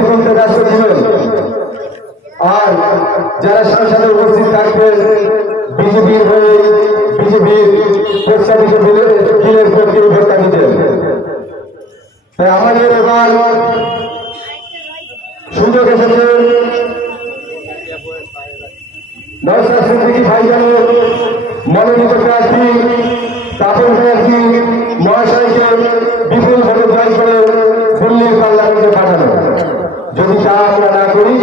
ভর্তি করতে ব্যস্ত ছিলেন। আর যারা সংসদে উপস্থিত থাকবেন বিজেপির হয়ে বিজেপির প্রস্তাবিত বিলের পক্ষে ভোটটা দিতেন। তাই আমাদের এবার সুযোগ এসেছে নওশাদ সিদ্দিকী ভাইজানের মনোনীত প্রার্থী তাপস ব্যানার্জি মহাশয়কে বিপুল ভোটে জয় করে দিল্লির পার্লামেন্টে পাঠানো। যদি তা আমরা না করি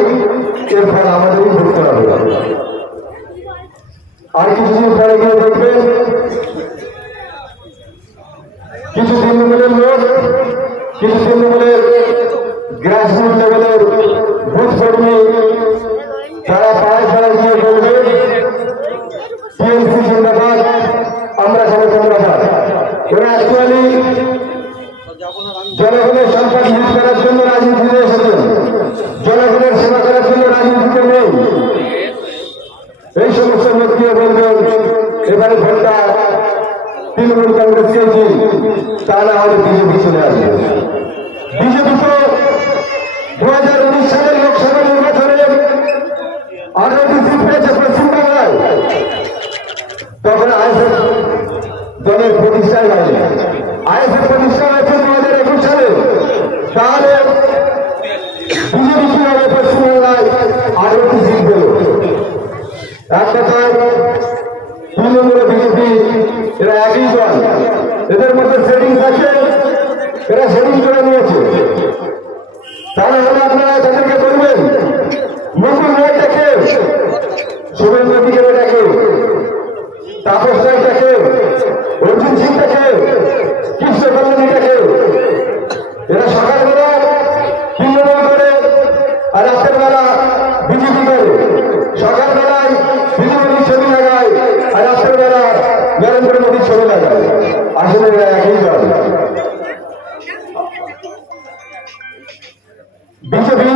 এর ফল আমাদেরই ভুগতে হবে। আর কিছুদিন পরে গিয়ে দেখবেন কিছু তৃণমূলের লোক, কিছু তৃণমূলের গ্রাসরুট লেভেলের বুথ কর্মী তারা পাড়ায় পাড়ায় গিয়ে বলবে টিএমসি জিন্দাবাদ, আমরা সবাই জিন্দাবাদ। ওরা অ্যাকচুয়ালি জনগণের সম্পদ লুট করার জন্য রাজনীতিতে এসেছেন, জনগণের সেবা করার জন্য রাজনীতিতে নেই। এই সমস্ত লোককে বলবেন এবারে ভোটটা তৃণমূল কংগ্রেসকে দিন, তা না হলে বিজেপি চলে আসবে। বিজেপি তো 2019 সালের লোকসভা নির্বাচনে আরো সিট পেয়েছে পশ্চিমবাংলায়, তখন আইএসএফ দলের প্রতিষ্ঠায় হয়নি। আইএসএফ প্রতিষ্ঠা হয়েছে 2021 সালে। তাহলে বিজেপি কিভাবে পশ্চিমবাংলায় আরো সিট পেল? এক কথায় তৃণমূল বিজেপি এরা একই দল, এদের মধ্যে সেটিংস আছে, এরা সেটিং করে নিয়েছে। তাহলে আপনারা তাদেরকে বলবেন মুকুল রায়টাকে, শুভেন্দু অধিকারীটাকে, তাপস রায়টাকে, অর্জুন সিংটাকে, কৃষ্ণ কল্যাণীটাকে, এরা সকালবেলা তৃণমূল করে আর রাতের বেলা বিজেপি করে। সকালবেলায় বিজেপির ছবি লাগায় আর রাতের বেলা নরেন্দ্র মোদীর ছবি লাগায়। আসলে এরা একই দল। বিজেপি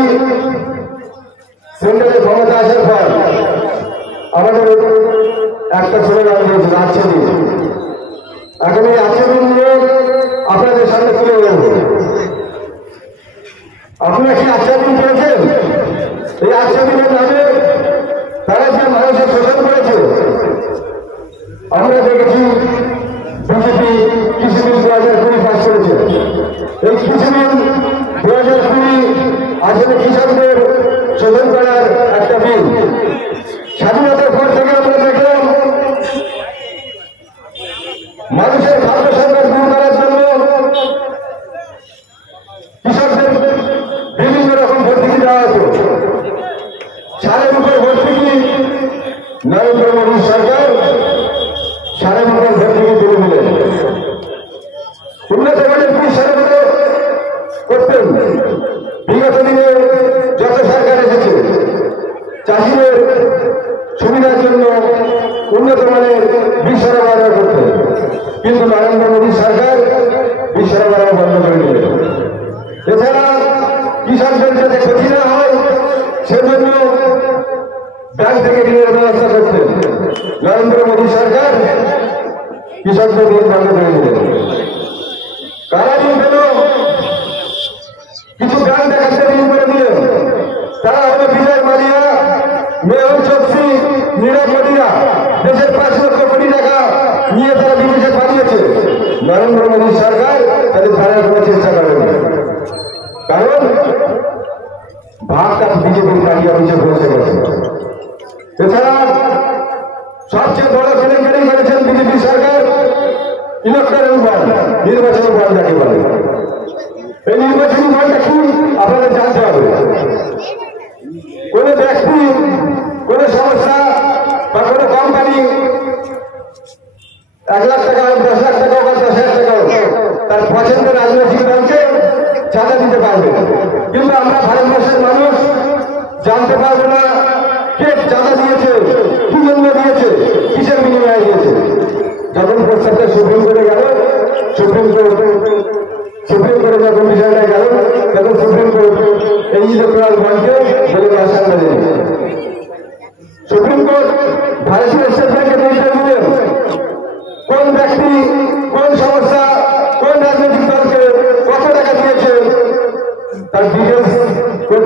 সেন্ট্রালে ক্ষমতা আসার পর আমাদের একটা ছেলে গান দিয়েছিল আচ্ছা দিন। এখন এই আচ্ছা দিন নিয়ে আপনাদের সামনে তুলে ধরব। আপনারা কি আচ্ছা দিন পেয়েছেন? এই আচ্ছা দিনের নামে তারা যে মানুষের শোষণ করেছে আমরা দেখেছি। বিজেপি কৃষি বিল 2020 পাস করেছে। এই কৃষি বিল 2020 আসলে কৃষকদের শোষণ করার একটা বিল। স্বাধীনতার পর থেকে আমরা দেখলাম মানুষের খাদ্য সংকট দূর করার জন্য কৃষকদের বিভিন্ন রকম ভর্তুকি দেওয়া হতো। সারের উপর ভর্তুকি নরেন্দ্র মোদী সরকার সারের উপর ভর্তুকি তুলে দিলেন। উন্নত মানের পুলিশ সারেগুলো করতেন। বিগত দিনে যত সরকার এসেছে চাষিদের সুবিধার জন্য উন্নত মানের বীজ সরবরাহ করতেন, কিন্তু নরেন্দ্র মোদী সরকার বীজ সরবরাহ বন্ধ করে দিলেন। এছাড়া কৃষকদের যাতে ক্ষতি না হয় সেজন্য ব্যাংক থেকে ঋণের ব্যবস্থা করতেন। নরেন্দ্র মোদী সরকার কৃষকদের ঋণ বন্ধ করে দিলেন। কারা ঋণ পেল? কিছু ব্যাংক দেখাতে ঋণ করে দিলেন। তারা হলো বিজয় মালিয়া, মেহুল চোকসি, নীরব মোদিরা। দেশের 5 লক্ষ কোটি টাকা নিয়ে তারা বিদেশে পাঠিয়েছে। নরেন্দ্র মোদী সরকার তাদের ছাড়ার কোনো চেষ্টা করেন। কারণ ভাগটা বিজেপির পার্টি অফিসে পৌঁছে গেছে। এছাড়া সবচেয়ে বড় কেলেঙ্কারি করেছেন বিজেপি সরকার ইলেকট্রাল বন্ড, নির্বাচনী বন্ড যাকে বলে। এই নির্বাচনী বন্ডটা কি আপনাদের জানতে হবে। কোন ব্যক্তি, কোন সংস্থা বা কোন কোম্পানি 1 লাখ টাকা হোক, 10 লাখ টাকা হোক, 10,000 টাকা হোক, তার পছন্দের রাজনৈতিক দলকে চাঁদা দিতে পারবে। কিন্তু আমরা ভারতবর্ষের মানুষ জানতে পারবো না কে চাঁদা দিয়েছে, কি জন্য দিয়েছে, কিসের বিনিময়ে দিয়েছে। যখন প্রস্তাবটা সুপ্রিম কোর্টে গেল, সুপ্রিম কোর্টে যখন বিষয়টা গেল, তখন সুপ্রিম কোর্ট এই ইলেকট্রাল বন্ডকে বলে ভাষণ দেন। সুপ্রিম কোর্ট ভারতীয় স্টেট ব্যাংকের নির্দেশ দিলেন কোন ব্যক্তি, কোন সংস্থা, কোন রাজনৈতিক দলকে কত টাকা দিয়েছে তার ডিটেলস কোন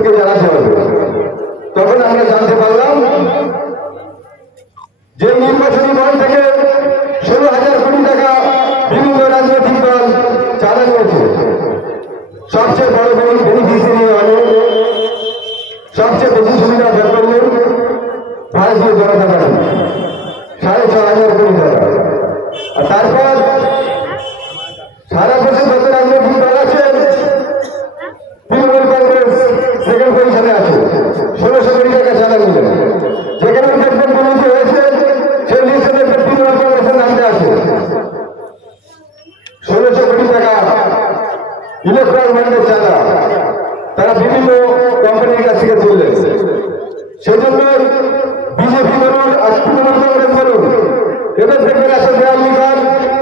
সবচেয়ে বেশি সুবিধা বের করলেন ভারতীয় জনতা পার্টি 6,500 কোটি টাকা। আর তারপর সারা দেশে যত রাজনৈতিক দল আছে তৃণমূল কংগ্রেস সেকেন্ড পজিশনে আছে 1,600 কোটি টাকা চাঁদা নিলেন। যেখানে দেখবেন দুর্নীতি হয়েছে সেই লিস্টে দেখবেন তৃণমূল কংগ্রেসের নামটা আছে। 1,600 কোটি টাকা ইলেকট্রাল বন্ডের চাঁদা তারা বিভিন্ন কোম্পানির কাছ থেকে তুললেন। সেজন্য বিজেপি বলুন আর তৃণমূল কংগ্রেস বলুন এদের দেখবেন এত দেওয়াল নিকাল,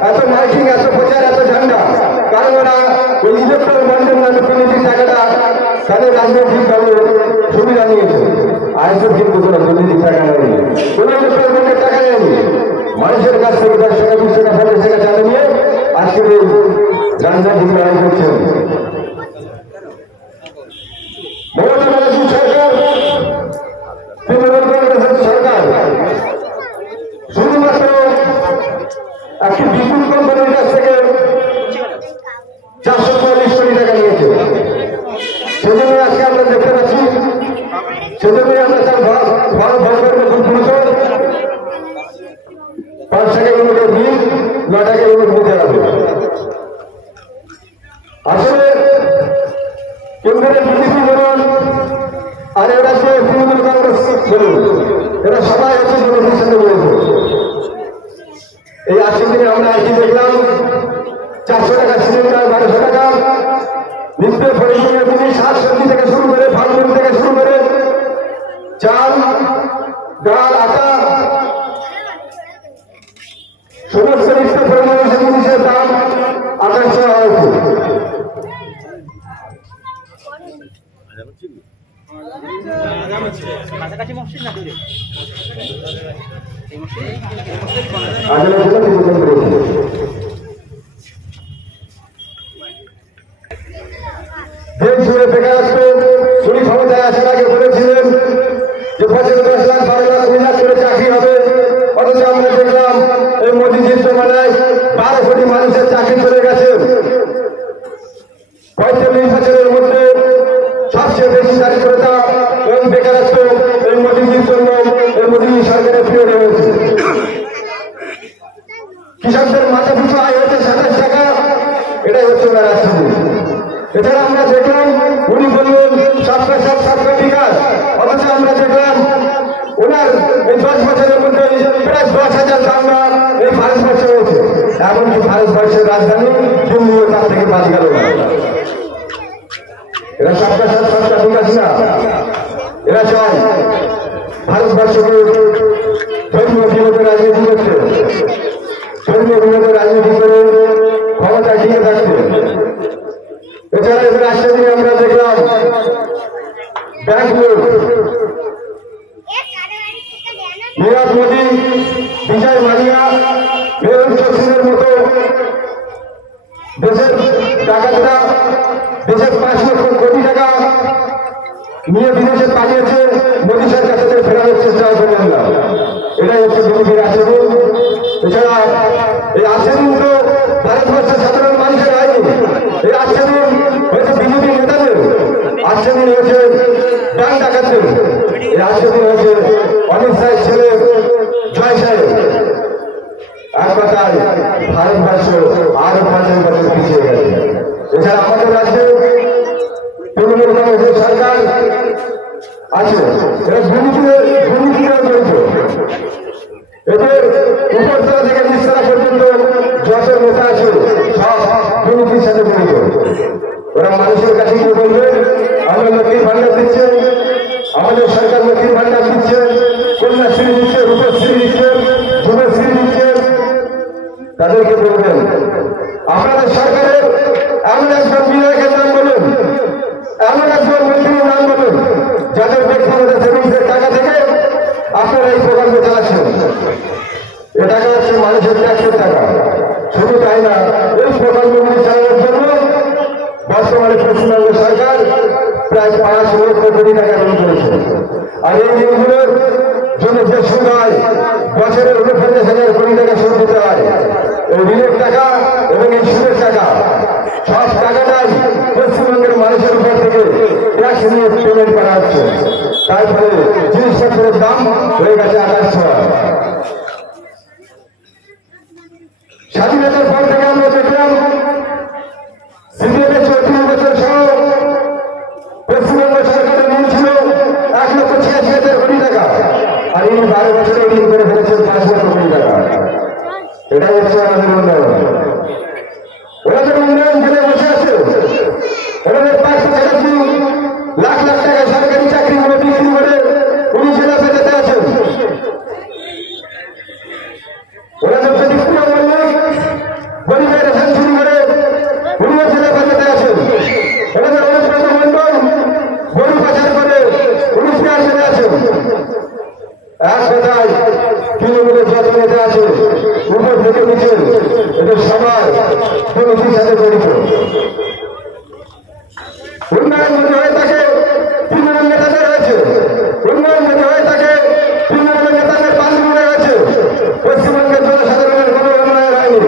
এত মাইকিং, এত প্রচার, এত ঝান্ডা, কারণ ওরা ওই ইলেকট্রাল বন্ডের নামে দুর্নীতির টাকাটা তাদের রাজনৈতিক দলের সুবিধা নিয়েছে। আইসব কিন্তু কোনো দুর্নীতির টাকা নেয়নি, কোন ইলেকট্রাল বন্ডের টাকা নেয়নি। মানুষের কাছ থেকে 10 টাকা 20 টাকা 50 টাকা চাঁদা নিয়ে আজকের এই রাজনৈতিক লড়াই করছেন। মমতা ব্যানার্জি সরকার, তৃণমূল কংগ্রেসের সরকার শুধুমাত্র একটি বিদ্যুৎ কোম্পানির কাছ থেকে 444 কোটি টাকা নিয়েছে। সেজন্য আজকে আমরা দেখতে পাচ্ছি, সেজন্যই আমরা তার ভারত সরকারকে খুব দ্রুত 5 টাকা ইউনিটের বিল 9 টাকা ইউনিট নিতে হবে। আসলে কেন্দ্রের বিজেপি বলুন আর এরা যে তৃণমূল কংগ্রেস বলুন এরা সবাই হচ্ছে দুর্নীতির সাথে জড়িত। এই 80 দিনে আমরা আজকে দেখলাম 400 টাকা সিলিন্ডার, 1200 টাকা নিত্য প্রয়োজনীয় জিনিস, শাকসবজি থেকে শুরু করে ফলমূল থেকে শুরু করে চাল, ডাল, আটা, সমস্ত নিত্য প্রয়োজনীয় জিনিসের দাম 2800 হয়েছে। কাছাকাছি মসজিদ না দূরে? দেশ জুড়ে বেকারত্ব উনি ক্ষমতায় আসার আগে বলেছিলেন যে 10 লাখ 12 লাখ 20 লাখ করে চাকরি হবে, অথচ আমরা দেখলাম এই মোদীজির জমানায় 12 কোটি মানুষের চাকরি চলে গেছে। 45 বছরের মধ্যে সবচেয়ে বেশি দারিদ্রতা এবং বেকারত্ব এই মোদীজির জন্য, এই মোদী সরকারের পিরিয়ডে হয়েছে। কৃষকদের মাথা পিছু আয় হচ্ছে 27 টাকা, এটাই হচ্ছে ওনার রাজনীতি। এছাড়া আমরা দেখলাম উনি বললেন সবকা সব সবকা বিকাশ, অথচ আমরা দেখলাম ওনার এই 10 বছরের মধ্যে প্রায় 10,000 দাঙ্গা এই ভারতবর্ষে হয়েছে। এমনকি ভারতবর্ষের রাজধানী দিল্লিও তার থেকে বাদ গেল না। এরা সবকা সব সবকা বিকাশ না, এরা চায় ভারতবর্ষকে ধর্মীয় বিরোধের রাজনীতি করতে, ধর্মীয় বিরোধের রাজনীতি করে ক্ষমতা টিকে থাকতে। এছাড়া এবার আসছে দিনে আমরা দেখলাম ব্যাঙ্কলোর নীরব মোদী, বিজয় মালিয়া, মেহুল চোকসিদের মতো দেশের ডাকাতরা দেশের 5 লক্ষ কোটি টাকা নিয়ে বিদেশে পাঠিয়েছে, মোদী সরকার তাদের ফেরানোর চেষ্টা করলেন না। এটাই হচ্ছে বিজেপির আচরণ। এছাড়া এই আচরণ তো ভারতবর্ষের সাধারণ মানুষের হয়নি, এই আচরণ হয়েছে বিজেপি নেতাদের, আচরণ হয়েছে ব্যাংক ডাকাতদের, এই আচরণ হয়েছে অমিত শাহের ছেলে জয় সাহেব। এক কথায় ভারতবর্ষ আরো 5 বছর পিছিয়ে গেছে। এছাড়া আমাদের রাজ্যে তৃণমূল কংগ্রেসের সরকার আছে, এরা দুর্নীতিও জড়িত। এদের উপরতলা থেকে নিচতলা পর্যন্ত যত নেতা আছে সব দুর্নীতির সাথে জড়িত। ওরা মানুষের কাছে গিয়ে বলবে আমরা লক্ষ্মীর ভান্ডার দিচ্ছেন, আমাদের সরকার লক্ষ্মীর ভান্ডার দিচ্ছেন, কন্যাশ্রী দিচ্ছে, রূপশ্রী দিচ্ছেন, যুবশ্রী দিচ্ছেন। তাদেরকে বলবেন আপনাদের সরকারের এমন একজন বিধায়কের নাম বলুন, এমন একজন মন্ত্রীর নাম বলুন যাদের ব্যক্তিগত সেভিংসের টাকা থেকে আপনারা এই প্রকল্প চালাচ্ছেন। এ টাকা হচ্ছে মানুষের ট্যাক্সের টাকা। শুধু তাই না, এই প্রকল্পগুলি চালানোর জন্য বর্তমানে পশ্চিমবঙ্গ সরকার প্রায় 5 লক্ষ কোটি টাকা ঋণ করেছে। আর এই ঋণগুলোর জন্য যে সুদ হয় বছরের 49,000 কোটি টাকা সুদ দিতে হয়। এই ঋণের টাকা এবং এই সুদের টাকা সব টাকাটাই পশ্চিমবঙ্গের মানুষের উপর থেকে ট্যাক্স নিয়ে পেমেন্ট করা হচ্ছে। তাই ফলে জিনিসপত্রের দাম হয়ে গেছে আকাশ ছোঁয়া। স্বাধীনতার পর থেকে আমরা দেখলাম সিপিএমের 34 বছর সহ পশ্চিমবঙ্গ সরকারের ঋণ ছিল 1,86,000 কোটি টাকা, আর এই 12 বছরে ঋণ করে ফেলেছেন 5 লক্ষ কোটি টাকা। এটাই হচ্ছে আমাদের উন্নয়ন। ওরা যখন উন্নয়ন ফেলে বসে আছে, ওনাদের পার্থ চ্যাটার্জি লাখ লাখ টাকা সরকারি চাকরিগুলো বিক্রি করে উনি জেলা পেতে আছেন। ওনাদের প্রতিক্রিয়া বললে গরিবের রেশন চুরি করে উনিও জেলা পেতে আছেন। ওনাদের অনুব্রত মন্ডল গরু পাচার করে উনি ফেয়ার পেতে আছেন। এক কথায় তৃণমূলের যত নেতা আছে উপর থেকে নিচে এদের সবাই দুর্নীতির সাথে জড়িত। উন্নয়ন যদি হয়ে থাকে তৃণমূল নেতাদের রয়েছে, উন্নয়ন যদি হয়ে থাকে তৃণমূলের নেতাদের বান্ধব রয়েছে। পশ্চিমবঙ্গের জনসাধারণের কোনো উন্নয়ন হয়নি।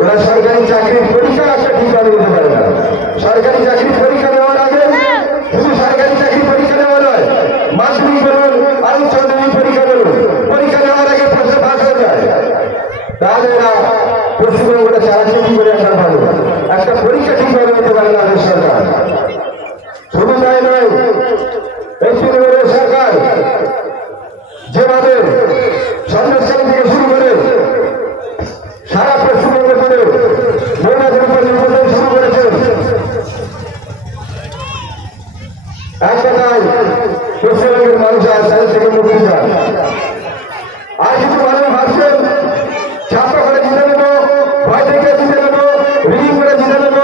ওরা সরকারি চাকরির পরীক্ষা একটা ঠিকানা দিতে পারে না। সরকারি চাকরির পরীক্ষা নেওয়ার আগে শুধু সরকারি চাকরির পরীক্ষা নেওয়া নয়, মাধ্যমিক বলুন আর উচ্চ মাধ্যমিক পরীক্ষা বলুন, পরীক্ষা নেওয়ার আগে প্রশ্ন পাস হয়ে যায়। তাহলে এরা পশ্চিমবঙ্গটা চালাচ্ছে কি করে? একটা ভালো একটা পরীক্ষা ঠিকভাবে নিতে পারে না আমাদের সরকার। শুধু তাই নয়, এই তৃণমূলের সরকার যেভাবে সন্ন্যাসী থেকে শুরু করে সারা পশ্চিমবঙ্গ করে মহিলাদের উপর নির্যাতন শুরু করেছেন। এক কথায় পশ্চিমবঙ্গের মানুষ আজ তাদের থেকে মুক্তি চায়। আর কিছু মানুষ ভাবছেন ছাত্র করে জিতে নেব, ভয় থেকে জিতে নেব, রিং করে জিতে নেব,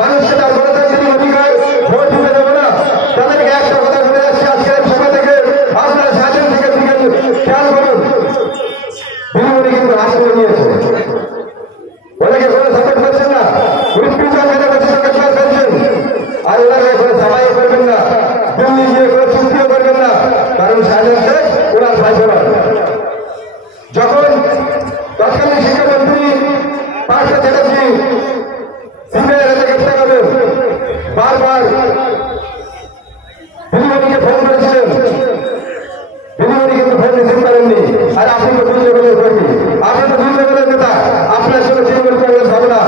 মানুষকে তার গণতান্ত্রিক অধিকার ভোট দিতে দেবো না। তাদেরকে একটা কথা বলে যাচ্ছে আজকের সভা থেকে, আপনারা সাথে থেকে খেয়াল করুন, বিনিময় কিন্তু হাত করে নিয়েছে। ওনাকে কোনো সাপোর্ট করছেন না, করছেন, আর ওনাকে কোনো সাফাইও করবেন না, দিল্লি গিয়ে কোনো চুক্তিও করবেন না, কারণ সাহেব ওনার ভাই বোন। যখন তৎকালীন শিক্ষামন্ত্রী পার্থ চ্যাটার্জি সিবিআই হাতে গ্রেফতার হবেন, বারবার দিদিমণিকে ফোন করেছিলেন, দিদিমণি কিন্তু ফোন রিসিভ করেননি। আর আপনি তো 2 লেভেলের কর্মী, আপনি তো 2 লেভেলের নেতা, আপনার সঙ্গে তৃণমূল কংগ্রেস হবে না।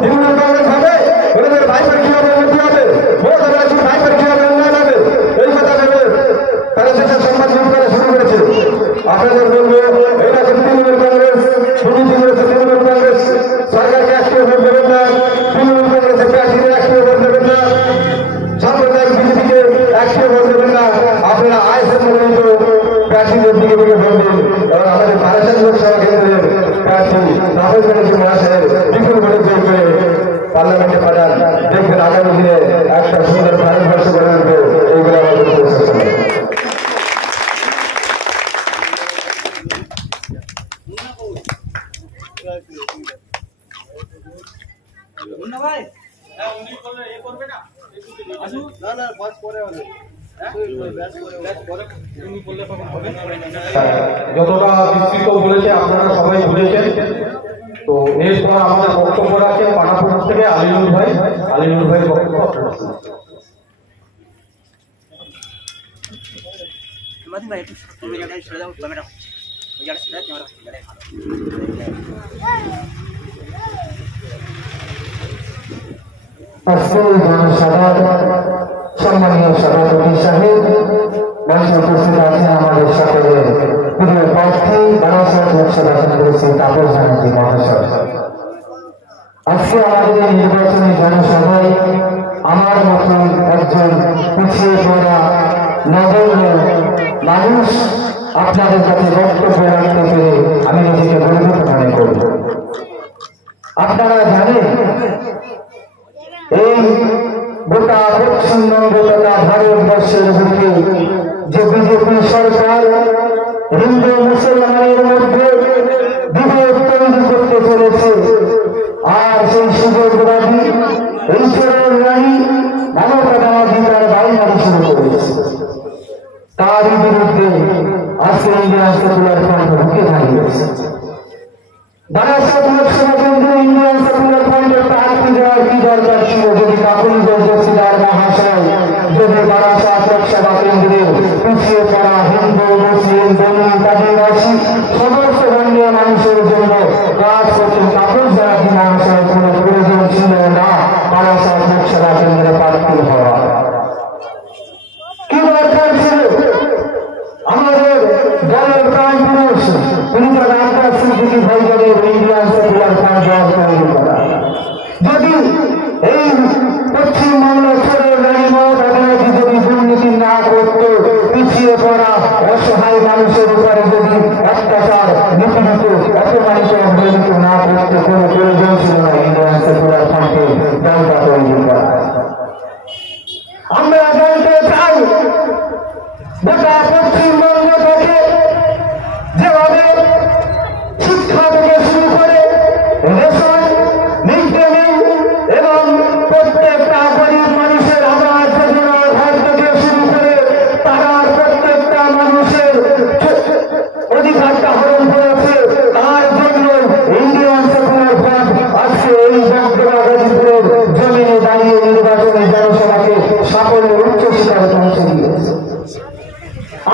তৃণমূল কংগ্রেস হবে, ওনাদের ভাইপার কি হবে, উন্নতি হবে, ভোট হবে, ভাইপার কি হবে, উন্নয়ন হবে, এই কথা ভেবে তারা দেশের সম্মান শুরু করা শুরু করেছে। আপনাদের বলবো এই রাজ্যে তৃণমূল কংগ্রেস দুর্নীতি করেছে, তৃণমূল কংগ্রেস সরকারকে একটিও ভোট দেবেন না, তৃণমূল কংগ্রেসের প্রার্থীদের একটিও ভোট দেবেন না, সাম্প্রদায়িক বিজেপিকে একটিও ভোট দেবেন না। আপনারা আইএসএফ মনোনীত প্রার্থীদের দিকে দিকে ভোট দিন এবং আমাদের বারাসাত লোকসভা কেন্দ্রের প্রার্থী তাপস ব্যানার্জি মহাশয়ের বিপুল ভোটে জয় করে পার্লামেন্টে পাঠান। দেখবেন আগামী দিনে একটা সুন্দর ভারতবর্ষ গড়ে উঠবে। এইগুলো আমাদের যতটা বিস্তৃত বলেছে আপনারা সবাই বুঝেছেন। তো এরপর আমাদের বক্তব্য রাখছেন পানাপুর থেকে আলিনুর ভাই। আলিনুর ভাইয়ের বক্তব্য সম্মানীয় সভাপতি সাহেব, মঞ্চে উপস্থিত আছেন আমাদের সকলের প্রিয় প্রার্থী বারাসাত লোকসভা কেন্দ্রের শ্রী তাপস ব্যানার্জি মহাশয়। আজকে আমাদের এই নির্বাচনী জনসভায় আমার মতন একজন পিছিয়ে পড়া নগণ্য মানুষ আপনাদের কাছে বক্তব্য রাখতে পেরে আমি নিজেকে গর্বিত মনে করব। আপনারা জানেন এই গোটা পশ্চিমবঙ্গ তথা ভারতবর্ষের বুকে যে বিজেপি সরকার হিন্দু মুসলমানের মধ্যে বিভেদ তৈরি করতে চলেছে, আর সেই সুযোগবাদী এই চোরের রানী মানবতাবাদীতার বাইনারি শুরু করেছে। তারই বিরুদ্ধে আজকে ইন্ডিয়ান সেকুলার ফ্রন্ট রুখে দাঁড়িয়েছে। বারাসাত লোকসভা কেন্দ্রে ইন্ডিয়ান সেকুলার ফ্রন্টের প্রার্থী দেওয়ার কি দরকার ছিল যদি কাকুলি জসিদার মহাশয় যদি বারাসাত লোকসভা কেন্দ্রের মুসলিম ধনী আদিবাসী সমস্ত ধর্মীয় মানুষের জন্য কাজ করতেন। তাপস যারা কিনা আসার কোনো প্রয়োজন ছিল না বারাসাত লোকসভা কেন্দ্রে প্রার্থী হওয়া। কি দরকার ছিল? আমাদের দলের প্রাণ পুরুষ মির্জা রামদাস সিদ্দিকী ভাইজানের ইন্ডিয়ান সেকুলার ফ্রন্ট তৈরি করা। যদি এই পশ্চিমবঙ্গ ছেড়ে রানীমহল আদালতে যদি দুর্নীতি না করত, পিছিয়ে পড়া অসহায় মানুষের উপরে যদি অত্যাচার নিপীড়িত অপমানিত অবহেলিত না করতে কোনো প্রয়োজন ছিল না ইন্ডিয়ান সেকুলার ফ্রন্টের দলটা তৈরি করা। আমরা জানতে চাই গোটা পশ্চিমবঙ্গ থেকে যেভাবে শিক্ষা থেকে শুরু করে রেশন, মিড ডে মিল এবং প্রত্যেকটা গরিব মানুষের আবাস যোজনার ঘর থেকে শুরু করে তারা প্রত্যেকটা মানুষের অধিকারটা হরণ করেছে, তার জন্য ইন্ডিয়ান সেকুলার ফ্রন্ট আজকে এই বগুড়া গাজীপুরের জমিনে দাঁড়িয়ে নির্বাচনী জনসভাকে সাফল্য উচ্চ শিখরে পৌঁছে দিয়েছে।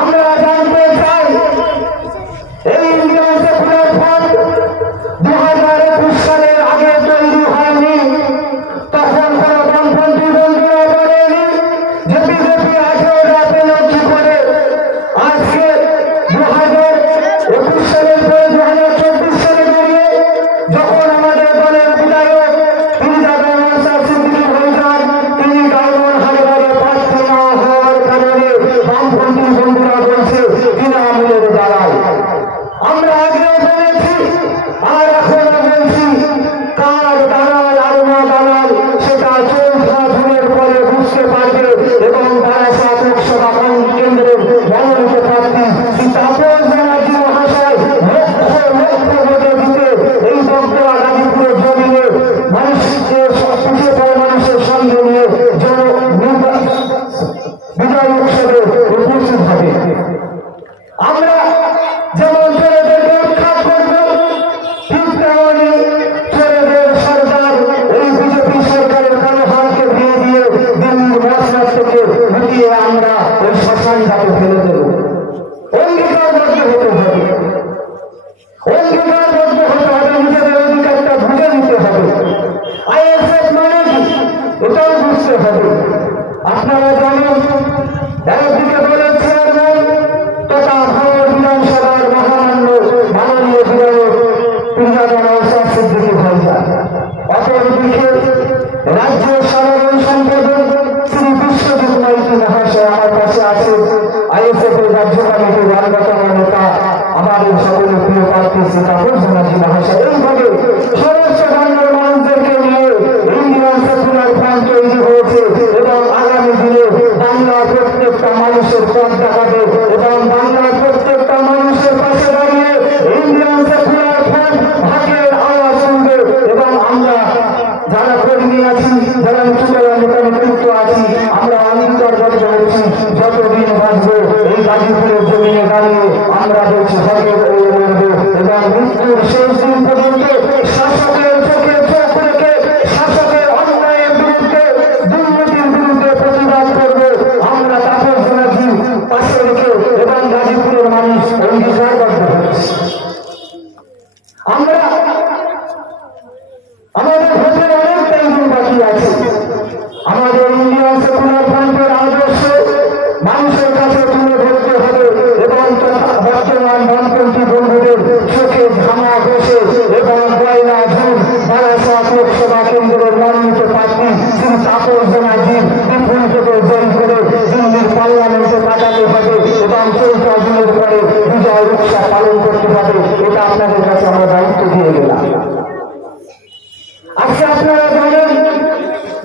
আমরা জানতে চাই এই ইন্ডিয়ান সেকুলার ফ্রন্ট 2021 সালের আগে তৈরি হয়নি, তখন কোন বামপন্থী বন্ধুরা বলেনি যে বিজেপি আছে ওরা পেল কি করে। আজকে 2021 সালের পরে 2024 সালে দাঁড়িয়ে যখন আমাদের দলের বিধায়ক মির্জা রামদাস সিদ্দিকী ভাইজান তিনি ডায়মন্ড হারবারে প্রার্থী না হওয়ার কারণে বামপন্থী বন্ধুরা বলছে তৃণমূলের দালাল। আমরা আগেও বলেছি আর এখনো বলছি, কার দালাল আর না দালাল সেটা 4 জুনের পরে বুঝতে পারবে এবং বারাসাত লোকসভা কেন্দ্রের মনোনীত প্রার্থী শ্রী তাপস ব্যানার্জি মহাশয় লক্ষ লক্ষ ভোটে দিতে এই বগুড়া গাজীপুরের জমিনে মানুষকে পিছিয়ে পড়া মানুষের সঙ্গে নিয়ে বিজয় উৎসবে উপস্থিত হবে। আমরা যেমন ছেলেদেরকে উৎখাত করব, ঠিক তেমনি ছেলেদের সরকার এই বিজেপি সরকারের কালো হাতকে দিয়ে দিয়ে দিল্লির মসনাদ থেকে হটিয়ে আমরা ওই শ্মশানটাকে ফেলে দেব। অঙ্গীকারবদ্ধ হতে হবে, অঙ্গীকারবদ্ধ হতে হবে, নিজেদের অধিকারটা বুঝে নিতে হবে। আইএসএফ মানে কি এটাও বুঝতে হবে। আপনারা জানেন একদিকে দলের চেয়ারম্যান তথা ভারত বিধানসভার মহামান্য মাননীয় বিধায়ক মির্জা রামদাস সিদ্দিকী ভাইজান, অপরদিকে রাজ্যের সাধারণ সম্পাদক শ্রী বিশ্বজিৎ মাইতি মহাশয় আমার পাশে আছে, আইএসএফ এর রাজ্য কমিটির অন্যতম নেতা আমাদের সকলের প্রিয় প্রার্থী শ্রী তাপস ব্যানার্জি মহাশয়। এইভাবে সমস্ত ধর্মের মানুষদেরকে নিয়ে ইন্ডিয়ান সেকুলার ফ্রন্ট তৈরি হয়েছে এবং আগামী দিনে বাংলার প্রত্যেকটা মানুষের পথ দেখাবে এবং বাংলার প্রত্যেকটা মানুষের পাশে দাঁড়িয়ে ইন্ডিয়ান সেকুলার ফ্রন্ট ভাগের আওয়াজ শুনবে এবং আমরা যারা কর্মী আছি, যারা উচ্চতর নেতৃত্ব আছি, আমরা অঙ্গীকারবদ্ধ হচ্ছি যতদিন বাঁচবো এই গাজীপুরের জমিনে দাঁড়িয়ে আমরা বলছি ভাগের লড়বো এবং মৃত্যুর শেষ দিন পর্যন্ত শাসকের চোখে চোখ রেখে শাসকের অন্যায়ের বিরুদ্ধে দুর্নীতির বিরুদ্ধে প্রতিবাদ করবো। আমরা তাপস ব্যানার্জি পাশে রেখে এবং গাজীপুরের মানুষ অঙ্গীকারবদ্ধ হচ্ছে। আমরা আমাদের ভোটের অনেকটাই দিন বাকি আছে। আমাদের ইন্ডিয়ান সেকুলার ফ্রন্টের আদর্শ মানুষের কাছে তুলে ধরতে হবে এবং বর্তমান বামপন্থী বন্ধুদের চোখে ঘামা বসে এবং 1 জুন বারাসাত লোকসভা কেন্দ্রের মনোনীত প্রার্থী শ্রী তাপস ব্যানার্জির বিপুল ভোটে জয়ী করে দিল্লির পার্লামেন্টে পাঠাতে হবে এবং 4 জুনের পরে বিজয় উৎসব পালন করতে হবে। এটা আপনাদের কাছে আমরা দায়িত্ব দিয়ে গেলাম। আজকে আপনারা জানেন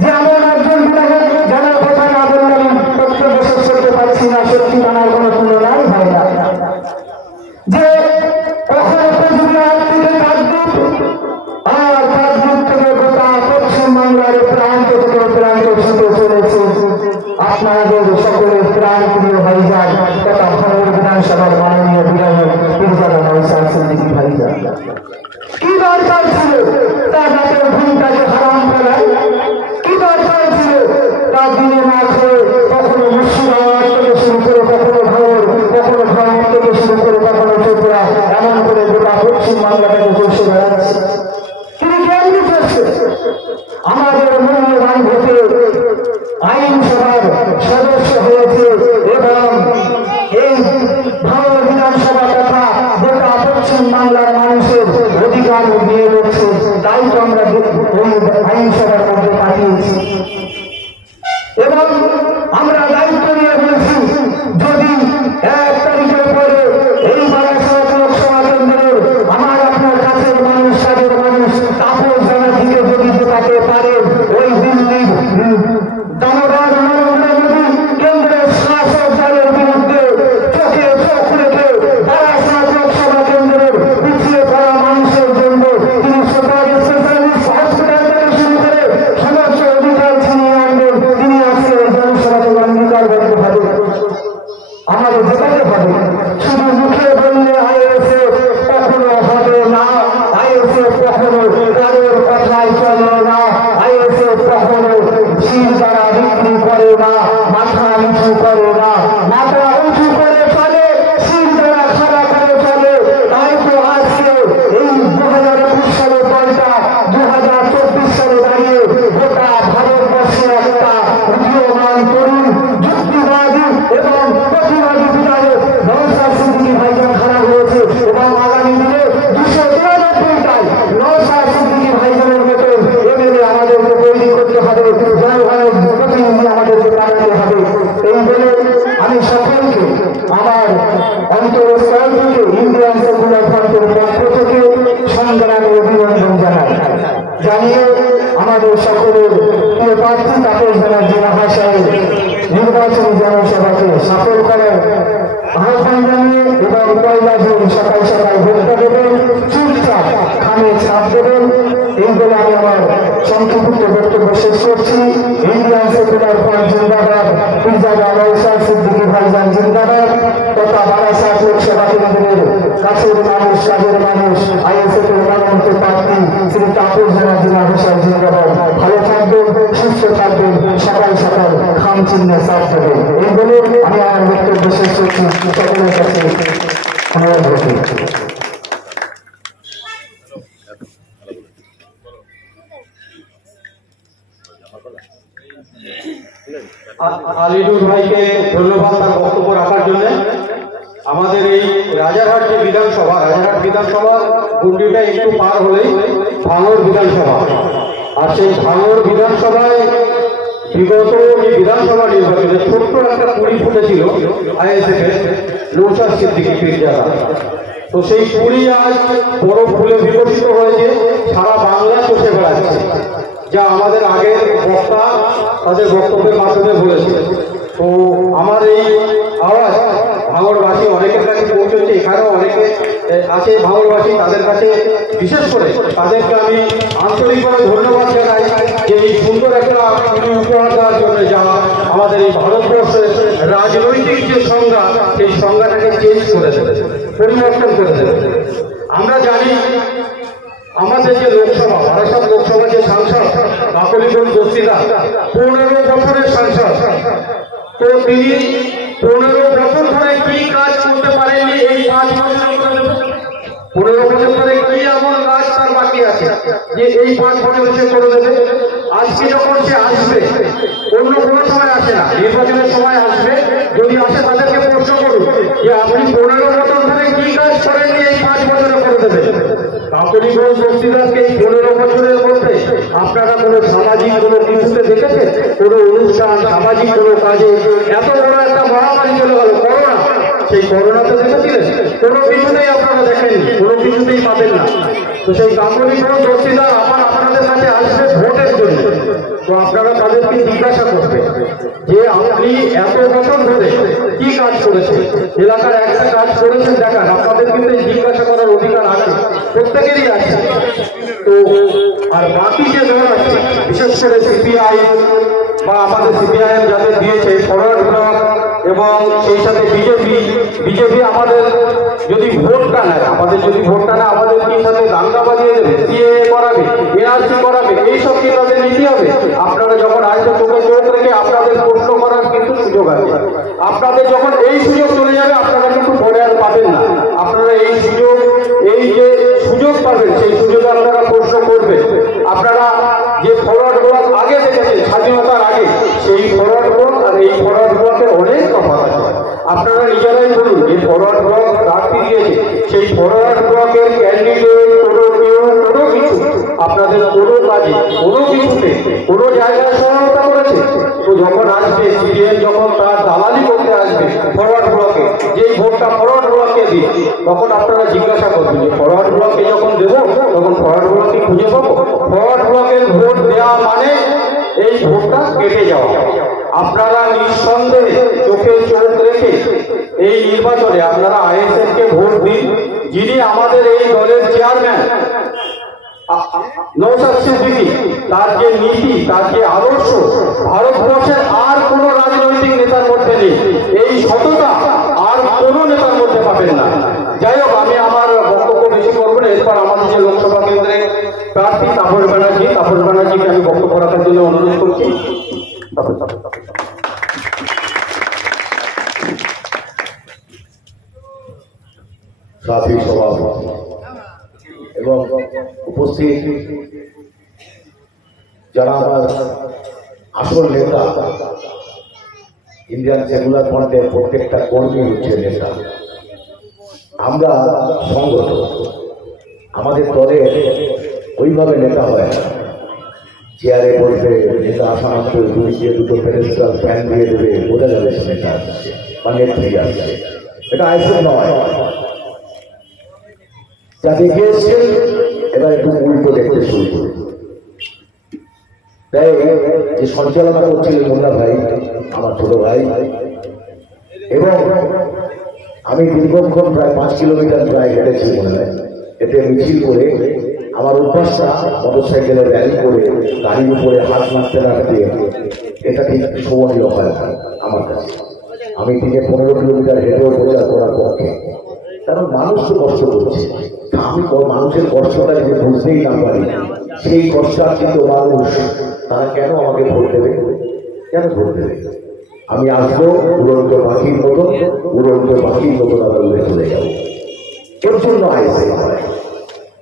যে এমন একজন বিধায়ক জানার কথা না বললে আমি বক্তব্য শেষ করতে পারছি না, সত্যি জানার কোনো তুলনাই হয় না, যে কখনো কোচবিহার থেকে কাকদ্বীপ আর কাকদ্বীপ থেকে গোটা পশ্চিমবাংলার প্রান্ত থেকে প্রান্ত ছুটে চলেছে আপনাদের সকলের প্রাণ প্রিয় ভাইজান তথা ভারত বিধানসভার মাননীয় বিধায়ক মির্জা রামদাস সিদ্দিকী ভাইজান। কি দরকার ছিল তার রাতের ঘুমটাকে হারাম করার? কি দরকার ছিল তার দিনে না খেয়ে কখনো মুর্শিদাবাদ থেকে শুরু করে কখনো ভাঙর, কখনো ভাঙর থেকে শুরু উঁচু করে না, মাথা উঁচু করে চলে, শির দ্বারা খাড়া করে চলে। তাই তো আজকে এই 2021 সালের দলটা 2024 সালে দাঁড়িয়ে গোটা ভারতবর্ষে একটা উদীয়মান তরুণ যুক্তিবাদী এবং প্রতিবাদী বিধায়ক নওশাদ সিদ্দিকী ভাইজান খাড়া হয়েছে এবং আগামী দিনে 293টায় নওশাদ সিদ্দিকী ভাইজানের মতো এমএলএ আমাদেরকে তৈরি করতে হবে, জনগণের প্রতিনিধি আমাদেরকে বানাতে হবে। এই বলে আমি সকলকে আমার অন্তরস্থল থেকে ইন্ডিয়ান সেকুলার ফ্রন্টের পক্ষ থেকে সংগ্রামে অভিনন্দন জানিয়ে আমাদের সকলের প্রিয় প্রার্থী তাপস ব্যানার্জি মহাশয়ের নির্বাচনী জনসভাকে সফল করার আহ্বান জানিয়ে এবং 1 জুন সকাল সকাল ভোটটা দেবেন, চুপচাপ খামে ছাপ দেবেন, এই বলে আমি আমার সংক্ষিপ্ত বক্তব্য শেষ করছি। ইন্ডিয়ান সেকুলার ফ্রন্ট জিন্দাবাদ, পীরজাদা নওশাদ সিদ্দিকী ভাইজান জিন্দাবাদ তথা বারাসাত লোকসভা কেন্দ্রের কাছের মানুষ, কাজের মানুষ, আইএসএফ এর মনোনীত প্রার্থী শ্রী তাপস ব্যানার্জি মহাশয় জিন্দাবাদ। ভালো থাকবেন, সুস্থ থাকবেন, সকাল সকাল খাম চিহ্নে ছাপ দেবেন, এই বলে আমি আমার বক্তব্য শেষ করছি। সকলের কাছে অনুরোধ করছি। আলিনুর ভাইকে ধন্যবাদ তার বক্তব্য রাখার জন্য। আমাদের এই রাজারহাট যে বিধানসভা, রাজারহাট বিধানসভা গুন্ডিটা একটু পার হলেই ভাঙড় বিধানসভা, আর সেই ভাঙড় বিধানসভায় বিগত এই বিধানসভা নির্বাচনে ছোট্ট একটা কুড়ি ফুটেছিল আইএসএফ এর নওশাদ সিদ্দিকী পীরজাদা। তো সেই কুড়ি আজ বড় ফুলে বিকশিত হয়েছে, সারা বাংলা চষে বেড়াচ্ছে, যা আমাদের আগের বক্তা তাদের বক্তব্যের মাধ্যমে বলেছে। তো আমার এই আওয়াজ ভাঙড়বাসী অনেকের কাছে পৌঁছচ্ছে, এখানেও অনেকে আছে ভাঙড়বাসী, তাদের কাছে বিশেষ করে তাদেরকে আমি আন্তরিকভাবে ধন্যবাদ জানাই যে এই সুন্দর একটা উপহার দেওয়ার জন্য, যা আমাদের এই ভারতবর্ষের রাজনৈতিক যে সংজ্ঞা, সেই সংজ্ঞাটাকে চেঞ্জ করে দেবে, পরিবর্তন করে দেবে। আমরা জানি আমাদের যে লোকসভা, বারাসাত লোকসভা যে সাংসদ কাকলিগঞ্জ দস্তিদার 15 বছরের সাংসদ, তো তিনি 15 বছর ধরে কি কাজ করতে পারেননি এই 5 বছর, 15 বছর ধরে কি এমন কাজ তার বাকি আছে যে এই 5 বছর সে করে দেবে। আজকে যখন সে আসবে, অন্য কোনো সময় আসে না, নির্বাচনের সময় আসবে, যদি আসে তাদেরকে প্রশ্ন করুন যে আপনি 15 বছর ধরে কি কাজ করেননি এই 5 বছরে করে দেবে। কাকলিগঞ্জ দস্তিদারকে এই 15 বছরের মধ্যে আপনারা কোনো সামাজিক কোনো কিছুতে দেখেছেন? কোনো অনুষ্ঠান, সামাজিক কোনো কাজে? এত বড় একটা মহামারী চলে গেল করোনা, সেই করোনাতে দেখেছিলেন? কোনো কিছুতেই আপনারা দেখেননি, কোনো কিছুতেই পাবেন না। তো সেই কাকলিগঞ্জ দস্তিদার আবার আপনাদের কাছে আসবে ভোটের জন্য, তো আপনারা তাদেরকে জিজ্ঞাসা করবেন যে আপনি এত বছর ধরে কি কাজ করেছেন, এলাকার একটা কাজ করেছেন দেখান। আপনাদের কিন্তু এই জিজ্ঞাসা করার অধিকার আছে, প্রত্যেকেরই আছে। তো আর বাকি যে দল আছে, বিশেষ করে সিপিআইএম বা আমাদের সিপিআইএম যাদের দিয়েছে ফরওয়ার্ড ব্লক এবং সেই সাথে বিজেপি আমাদের যদি ভোটটা নেয়, আমাদের কি সাথে দাঙ্গা বাজিয়ে দেবে, সিএএ করাবে, এনআরসি করাবে, এইসব কি তাদের নীতি হবে? আপনারা যখন আসবে চোখে চোখ রেখে আপনাদের প্রশ্ন করার কিন্তু সুযোগ আছে। আপনাদের যখন এই সুযোগ চলে যাবে, আপনারা কিন্তু পরে আর পাবেন না। আপনারা এই যে সুযোগ পাবেন, সেই সুযোগে আপনারা প্রশ্ন করবেন। আপনারা যে ফরওয়ার্ড ব্লক আগে দেখেছেন স্বাধীনতার আগে, সেই ফরওয়ার্ড ব্লক আর এই ফরওয়ার্ড ব্লকের অনেক তফাৎ আছে। আপনারা নিজেরাই বলুন যে ফরওয়ার্ড ব্লক প্রার্থী দিয়েছে, সেই ফরওয়ার্ড ব্লকের ক্যান্ডিডেট কোনো কিছু আপনাদের কোনো কাজে, কোনো কিছুতে, কোনো জায়গায় সহায়তা করেছে? তো যখন আসবে সিপিএম, যখন তার দালালি করতে আসবে ফরওয়ার্ড ব্লকে, যেই ভোটটা ফরওয়ার্ড ব্লককে দিয়ে, তখন আপনারা জিজ্ঞাসা করবেন যে ফরওয়ার্ড ব্লকে যখন দেবো তখন ফরওয়ার্ড ব্লককে খুঁজে পাবো? ফরওয়ার্ড ব্লকের ভোট দেওয়া মানে এই ভোটটা কেটে যাওয়া। আপনারা নিঃসন্দেহে চোখে চোখ রেখে এই নির্বাচনে আপনারা আইএসএফ কে ভোট দিন, যিনি আমাদের এই দলের চেয়ারম্যান নওশাদ সিদ্দিকী, তার যে নীতি, তার যে আদর্শ, ভারতবর্ষের আর কোন রাজনৈতিক নেতার মধ্যে নেই। এই সততা আর কোন নেতার মধ্যে পাবেন না। যাই হোক, আমি আমার বক্তব্য বেশি করবো না। এরপর আমাদের যে লোকসভা কেন্দ্রে প্রার্থী তাপস ব্যানার্জিকে আমি বক্তব্য রাখার জন্য অনুরোধ করছি। সাথী সভাপতি এবং উপস্থিত যারা আমার আসল নেতা, ইন্ডিয়ান সেকুলার ফ্রন্টের প্রত্যেকটা কর্মী হচ্ছে নেতা। আমরা সংগঠন, আমাদের দলে ওইভাবে নেতা হয় না, চেয়ারে বসবে, নেতা আসা মাত্র দুটো ফেরেস্টার ফ্যান দিয়ে দেবে, বোঝা যাবে সে নেতা আসছে বা নেত্রী আসছে। এটা আইসিএম নয়। যা দেখে এসছেন এবার একটু উল্টো দেখতে শুরু করুন। তাই যে সঞ্চালনা করছিলেন মোল্লা ভাই, আমার ছোট ভাই, এবং আমি দীর্ঘক্ষণ প্রায় 5 কিলোমিটার প্রায় হেঁটেছি মনে হয়। এতে মিছিল করে আমার অভ্যাসটা মোটরসাইকেলে র্যালি করে গাড়ির উপরে হাত মারতে রাখতে, এটা ঠিক শোভনীয় হয় না আমার কাছে। আমি থেকে 15 কিলোমিটার হেঁটেও প্রচার করার পক্ষে, কারণ মানুষ তো কষ্ট করছে। আমি মানুষের কষ্টটা যে বুঝতেই না পারি, সেই কষ্টার্জিত মানুষ তারা কেন আমাকে ভোট দেবে? কেন ভোট দেবে? আমি আসবো উড়ন্ত পাখির মতন, উড়ন্ত পাখির মতন আবার উড়ে চলে যাবো। এর জন্য আইসে হয়।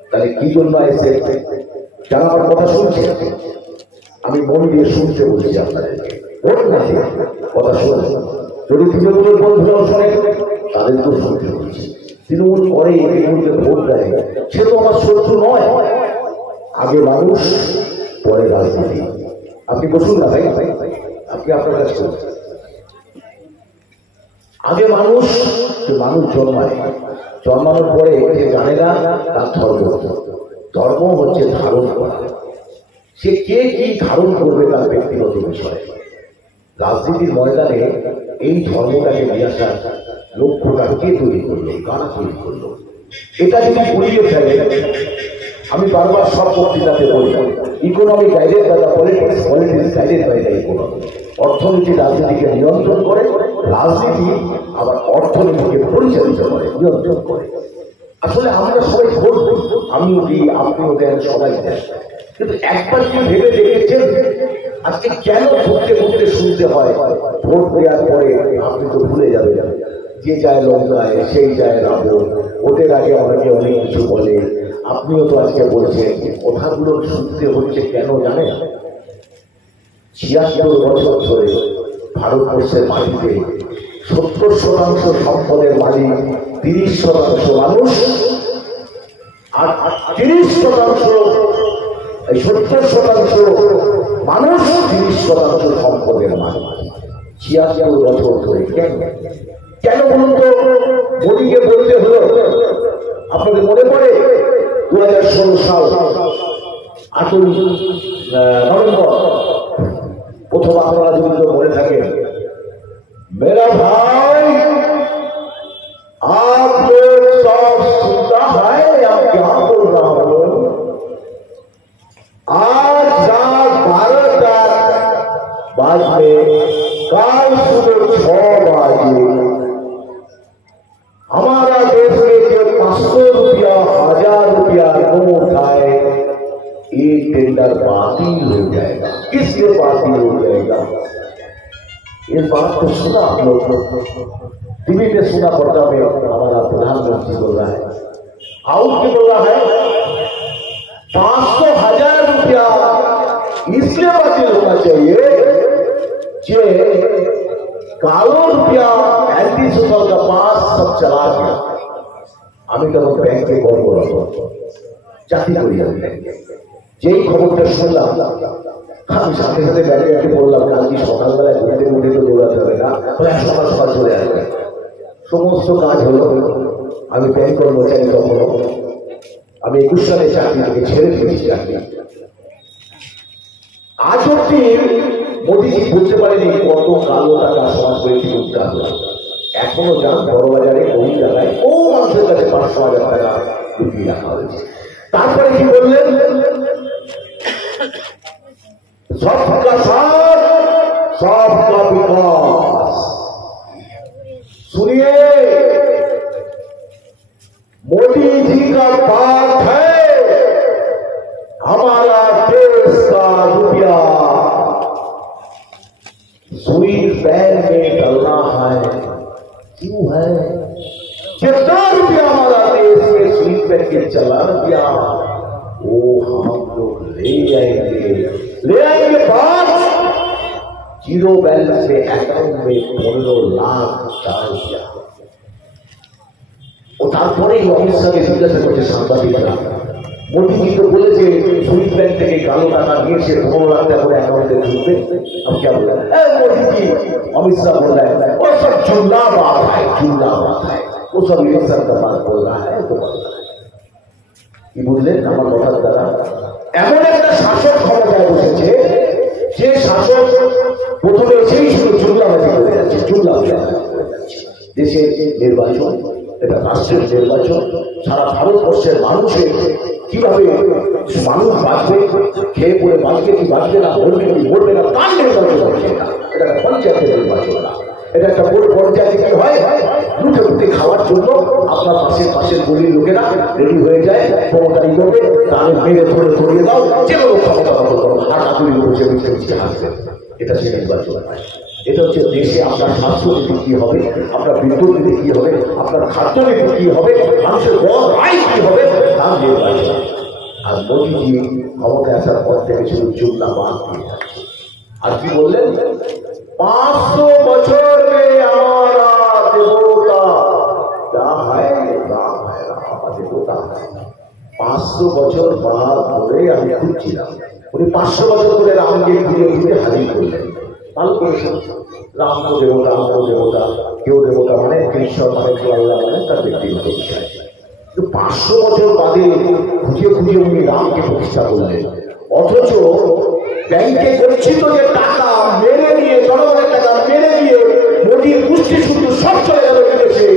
তাহলে কি জন্য আইসে? যারা আমার কথা শুনছে, আমি মন দিয়ে শুনতে বলছি আপনাদেরকে, ভোট না দিয়ে কথা শুনে। যদি তৃণমূলের বন্ধুরাও শোনে, তাদেরকেও শুনতে বলছি। তৃণমূল করে তৃণমূলকে ভোট দেয়, সে তো আমার শত্রু নয়। আগে মানুষ, পরে রাজনীতি। আপনি বসুন না ভাই, আপনি আপনার কাছে করছেন। আগে মানুষ, মানুষ জন্মায়, জন্মানোর পরে যে জানে না তার ধর্ম। ধর্ম হচ্ছে ধারণ করা। সে কে কি ধারণ করবে তার ব্যক্তিগত বিষয়। রাজনীতির ময়দানে এই ধর্মটাকে নিয়ে আসার লক্ষ্যটা কে তৈরি করলো, কারা তৈরি করলো? এটা যদি গুলিয়ে ফেলে, আমি বারবার সব বক্তৃতাতে বলি, economy guided by the politics, politics guided by the economy. অর্থনীতি রাজনীতিকে নিয়ন্ত্রণ করে, রাজনীতি আবার অর্থনীতিকে পরিচালিত করে, নিয়ন্ত্রণ করে। আসলে আমরা সবাই ভোট দিই, আমিও দিই, আপনিও দেন, সবাই দেন। কিন্তু একবার কি ভেবে দেখেছেন আজকে কেন ঘুরতে ঘুরতে শুনতে হয় ভোট দেওয়ার পরে আপনি তো ভুলে যাবেন, যে যায় লঙ্কায় সেই যায় রাবণ। ভোটের আগে অনেকে অনেক কিছু বলে, আপনিও তো আজকে বলছেন। কথাগুলো শুনতে হচ্ছে কেন জানেন? 76 বছর ধরে ভারতবর্ষের মাটিতে 70% সম্পদের মালিক 30% মানুষ, আর 30% এই 70% মানুষ, 30% সম্পদের মালিক। 76 বছর ধরে কেন কেন বলুন তো? মোদীকে বলতে হলো, আপনাদের মনে পড়ে 2016 সাল 8 নভেম্বর, প্রথম আপনারা যদি মনে থাকে, मेरा भाई आप लोग सब सुनता है या क्या बोल रहा हूं? आज रात 12 बजे, कल सुबह 6 बजे हमारा देश में जो 500 रुपया 1000 रुपया नोट आए, ये टेंडर बातिल हो जाएगा। किसके बातिल हो जाएगा? ये बात तो सुना आप लोग, टीवी पे सुना, पर्दा में हमारा प्रधानमंत्री बोल रहा है, आउट की बोल रहा है 500,000 रुपया इसलिए बातिल होना चाहिए कि कालो रुपया एंटी सोशल का पास सब चला गया। আমি তখন ব্যাংকে গর্ব রাখবো, চাকরি করি আমি ব্যাংকে। যেই খবরটা শুনলাম, আমি সাথে সাথে ব্যাংকে বললাম, কালকে সকালবেলায় ঘুরতে ঘুরতে তো দৌড়াতে হবে না, সকাল সকাল চলে আসবে। সমস্ত কাজ হলো। আমি ব্যাংক কর্মচারী, তখনও আমি 21 সালে চাকরি থেকে ছেড়ে দিয়েছি চাকরি। আজ অব্দি মোদীজি বুঝতে পারেনি কত কালো টাকা সমাজ করে উঠতে হবে। এখনো যান বড় বাজারে, ওই জায়গায় ও মানুষের কাছে 500,000 টাকা লুকিয়ে রাখা হয়েছে। তারপরে কি বললেন? सबका साथ सबका विकास। सुनिए, मोदी जी का पाठ है, हमारा देश का रुपया सुई पैर में डलना है। क्यों है? जितना रुपया हमारा बैंक के चलान दिया, वो हम लोग ले आएंगे बाद 0 बैलेंस में अकाउंट में 15 लाख डाल दिया। ও তারপরেই অমিত শাহকে জিজ্ঞাসা করছে সাংবাদিকরা, মোদীজি তো বলেছে সুইস ব্যাংক থেকে কালো টাকা নিয়ে সে 15 लाख টাকা করে অ্যাকাউন্টে ঢুকবে। अब क्या बोला मोदी जी? अमित शाह बोल रहा है वो सब झूठा बात है, वो सब इलेक्शन का बात बोल रहा है। तो কি বললেন আমার কথার দ্বারা? এমন একটা শাসক ক্ষমতায় বসেছে যে শাসক প্রথমে সেই শুধু জুমলাবাজি করে যাচ্ছে, দেশের নির্বাচন, এটা রাষ্ট্রের নির্বাচন, সারা ভারতবর্ষের মানুষের কিভাবে মানুষ বাঁচবে, খেয়ে পড়ে বাঁচবে কি বাঁচবে না, মরবে কি মরবে না, তার নির্বাচন হচ্ছে না। এটা একটা পঞ্চায়েতের নির্বাচন না, এটা একটা বড় পঞ্চায়েতে কি হয়, লুটে খাওয়ার জন্য আপনার পাশের গলির লোকেরা রেডি হয়ে যায়, 15 তারিখ হবে তাহলে মেরে ধরিয়ে দাও, যে কোনো ক্ষমতা দখল করো, আর আগুলি বসে হাসবে। এটা সে নির্বাচন নয়। এটা হচ্ছে দেশে আপনার স্বাস্থ্যনীতি কি হবে, আপনার বিদ্যুৎ নীতি কি হবে, আপনার খাদ্যনীতি কি হবে, মানুষের বড় আয় কি হবে, তার নির্বাচন। আর মোদীজি ক্ষমতায় আসার পর থেকে শুধু জুমলা বাদ দিয়ে যাচ্ছে। আর কি বললেন? 500 বছর में हमारा देवता क्या है, देवता है। 500 বছর বাদ ধরে আমি খুঁজছিলাম, উনি 500 বছর ধরে রামকে ঘুরে ঘুরে হাজির করলেন। ভালো করেছেন, রাম তো দেবতা, কেউ দেবতা মানে কৃষ্ণ মানে আল্লাহ মানে তার ব্যক্তিগত বিষয়। 500 বছর বাদে খুঁজে উনি রামকে প্রতিষ্ঠা করলেন। অথচ ব্যাংকে গচ্ছিত যে টাকা মেরে নিয়ে, জনগণের টাকা মেরে দিয়ে মোদীর পুষ্টি শুধু সব চলে গেল বিদেশে।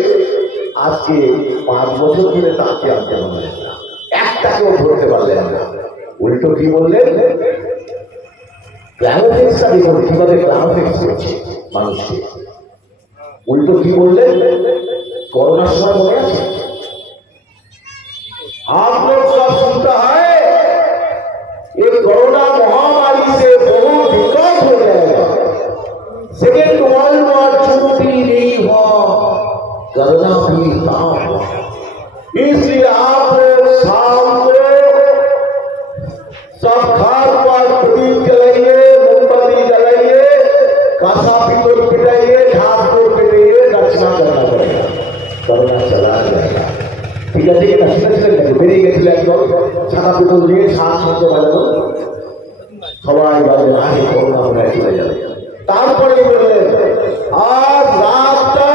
আজকে 5 বছর ধরে তাকে আনতে পারলেন না, একটাকেও ধরতে পারলেন না। উল্টো কি বললেন? ক্লাইম্যাক্সটা দেখুন কিভাবে ক্লাইম্যাক্স করছে মানুষকে। উল্টো কি বললেন? করোনার সময় মনে আছে, आप लोग सब सुनता है ये कोरोना महामारी से बहुत विकास हो जाएगा, सेकेंड वर्ल्ड वॉर छुट्टी नहीं हुआ, करना भी था। इसलिए आप लोग शाम को सब घर पर प्रदीप जलाइए, मोमबत्ती जलाइए, कासा पितोल पिटाइए, ढाक तोड़ पिटाइए, रचना करना पड़ेगा, कोरोना चला जाएगा। ঠিক আছে কিনা শুনেছিলেন নাকি? বেরিয়ে গেছিল একদম ছাতা পিতল দিয়ে শ্বাস বাজানো, সবাই বাজে আগে করোনা মনে চলে যাবে। তারপরে বললেন আজ রাতটা,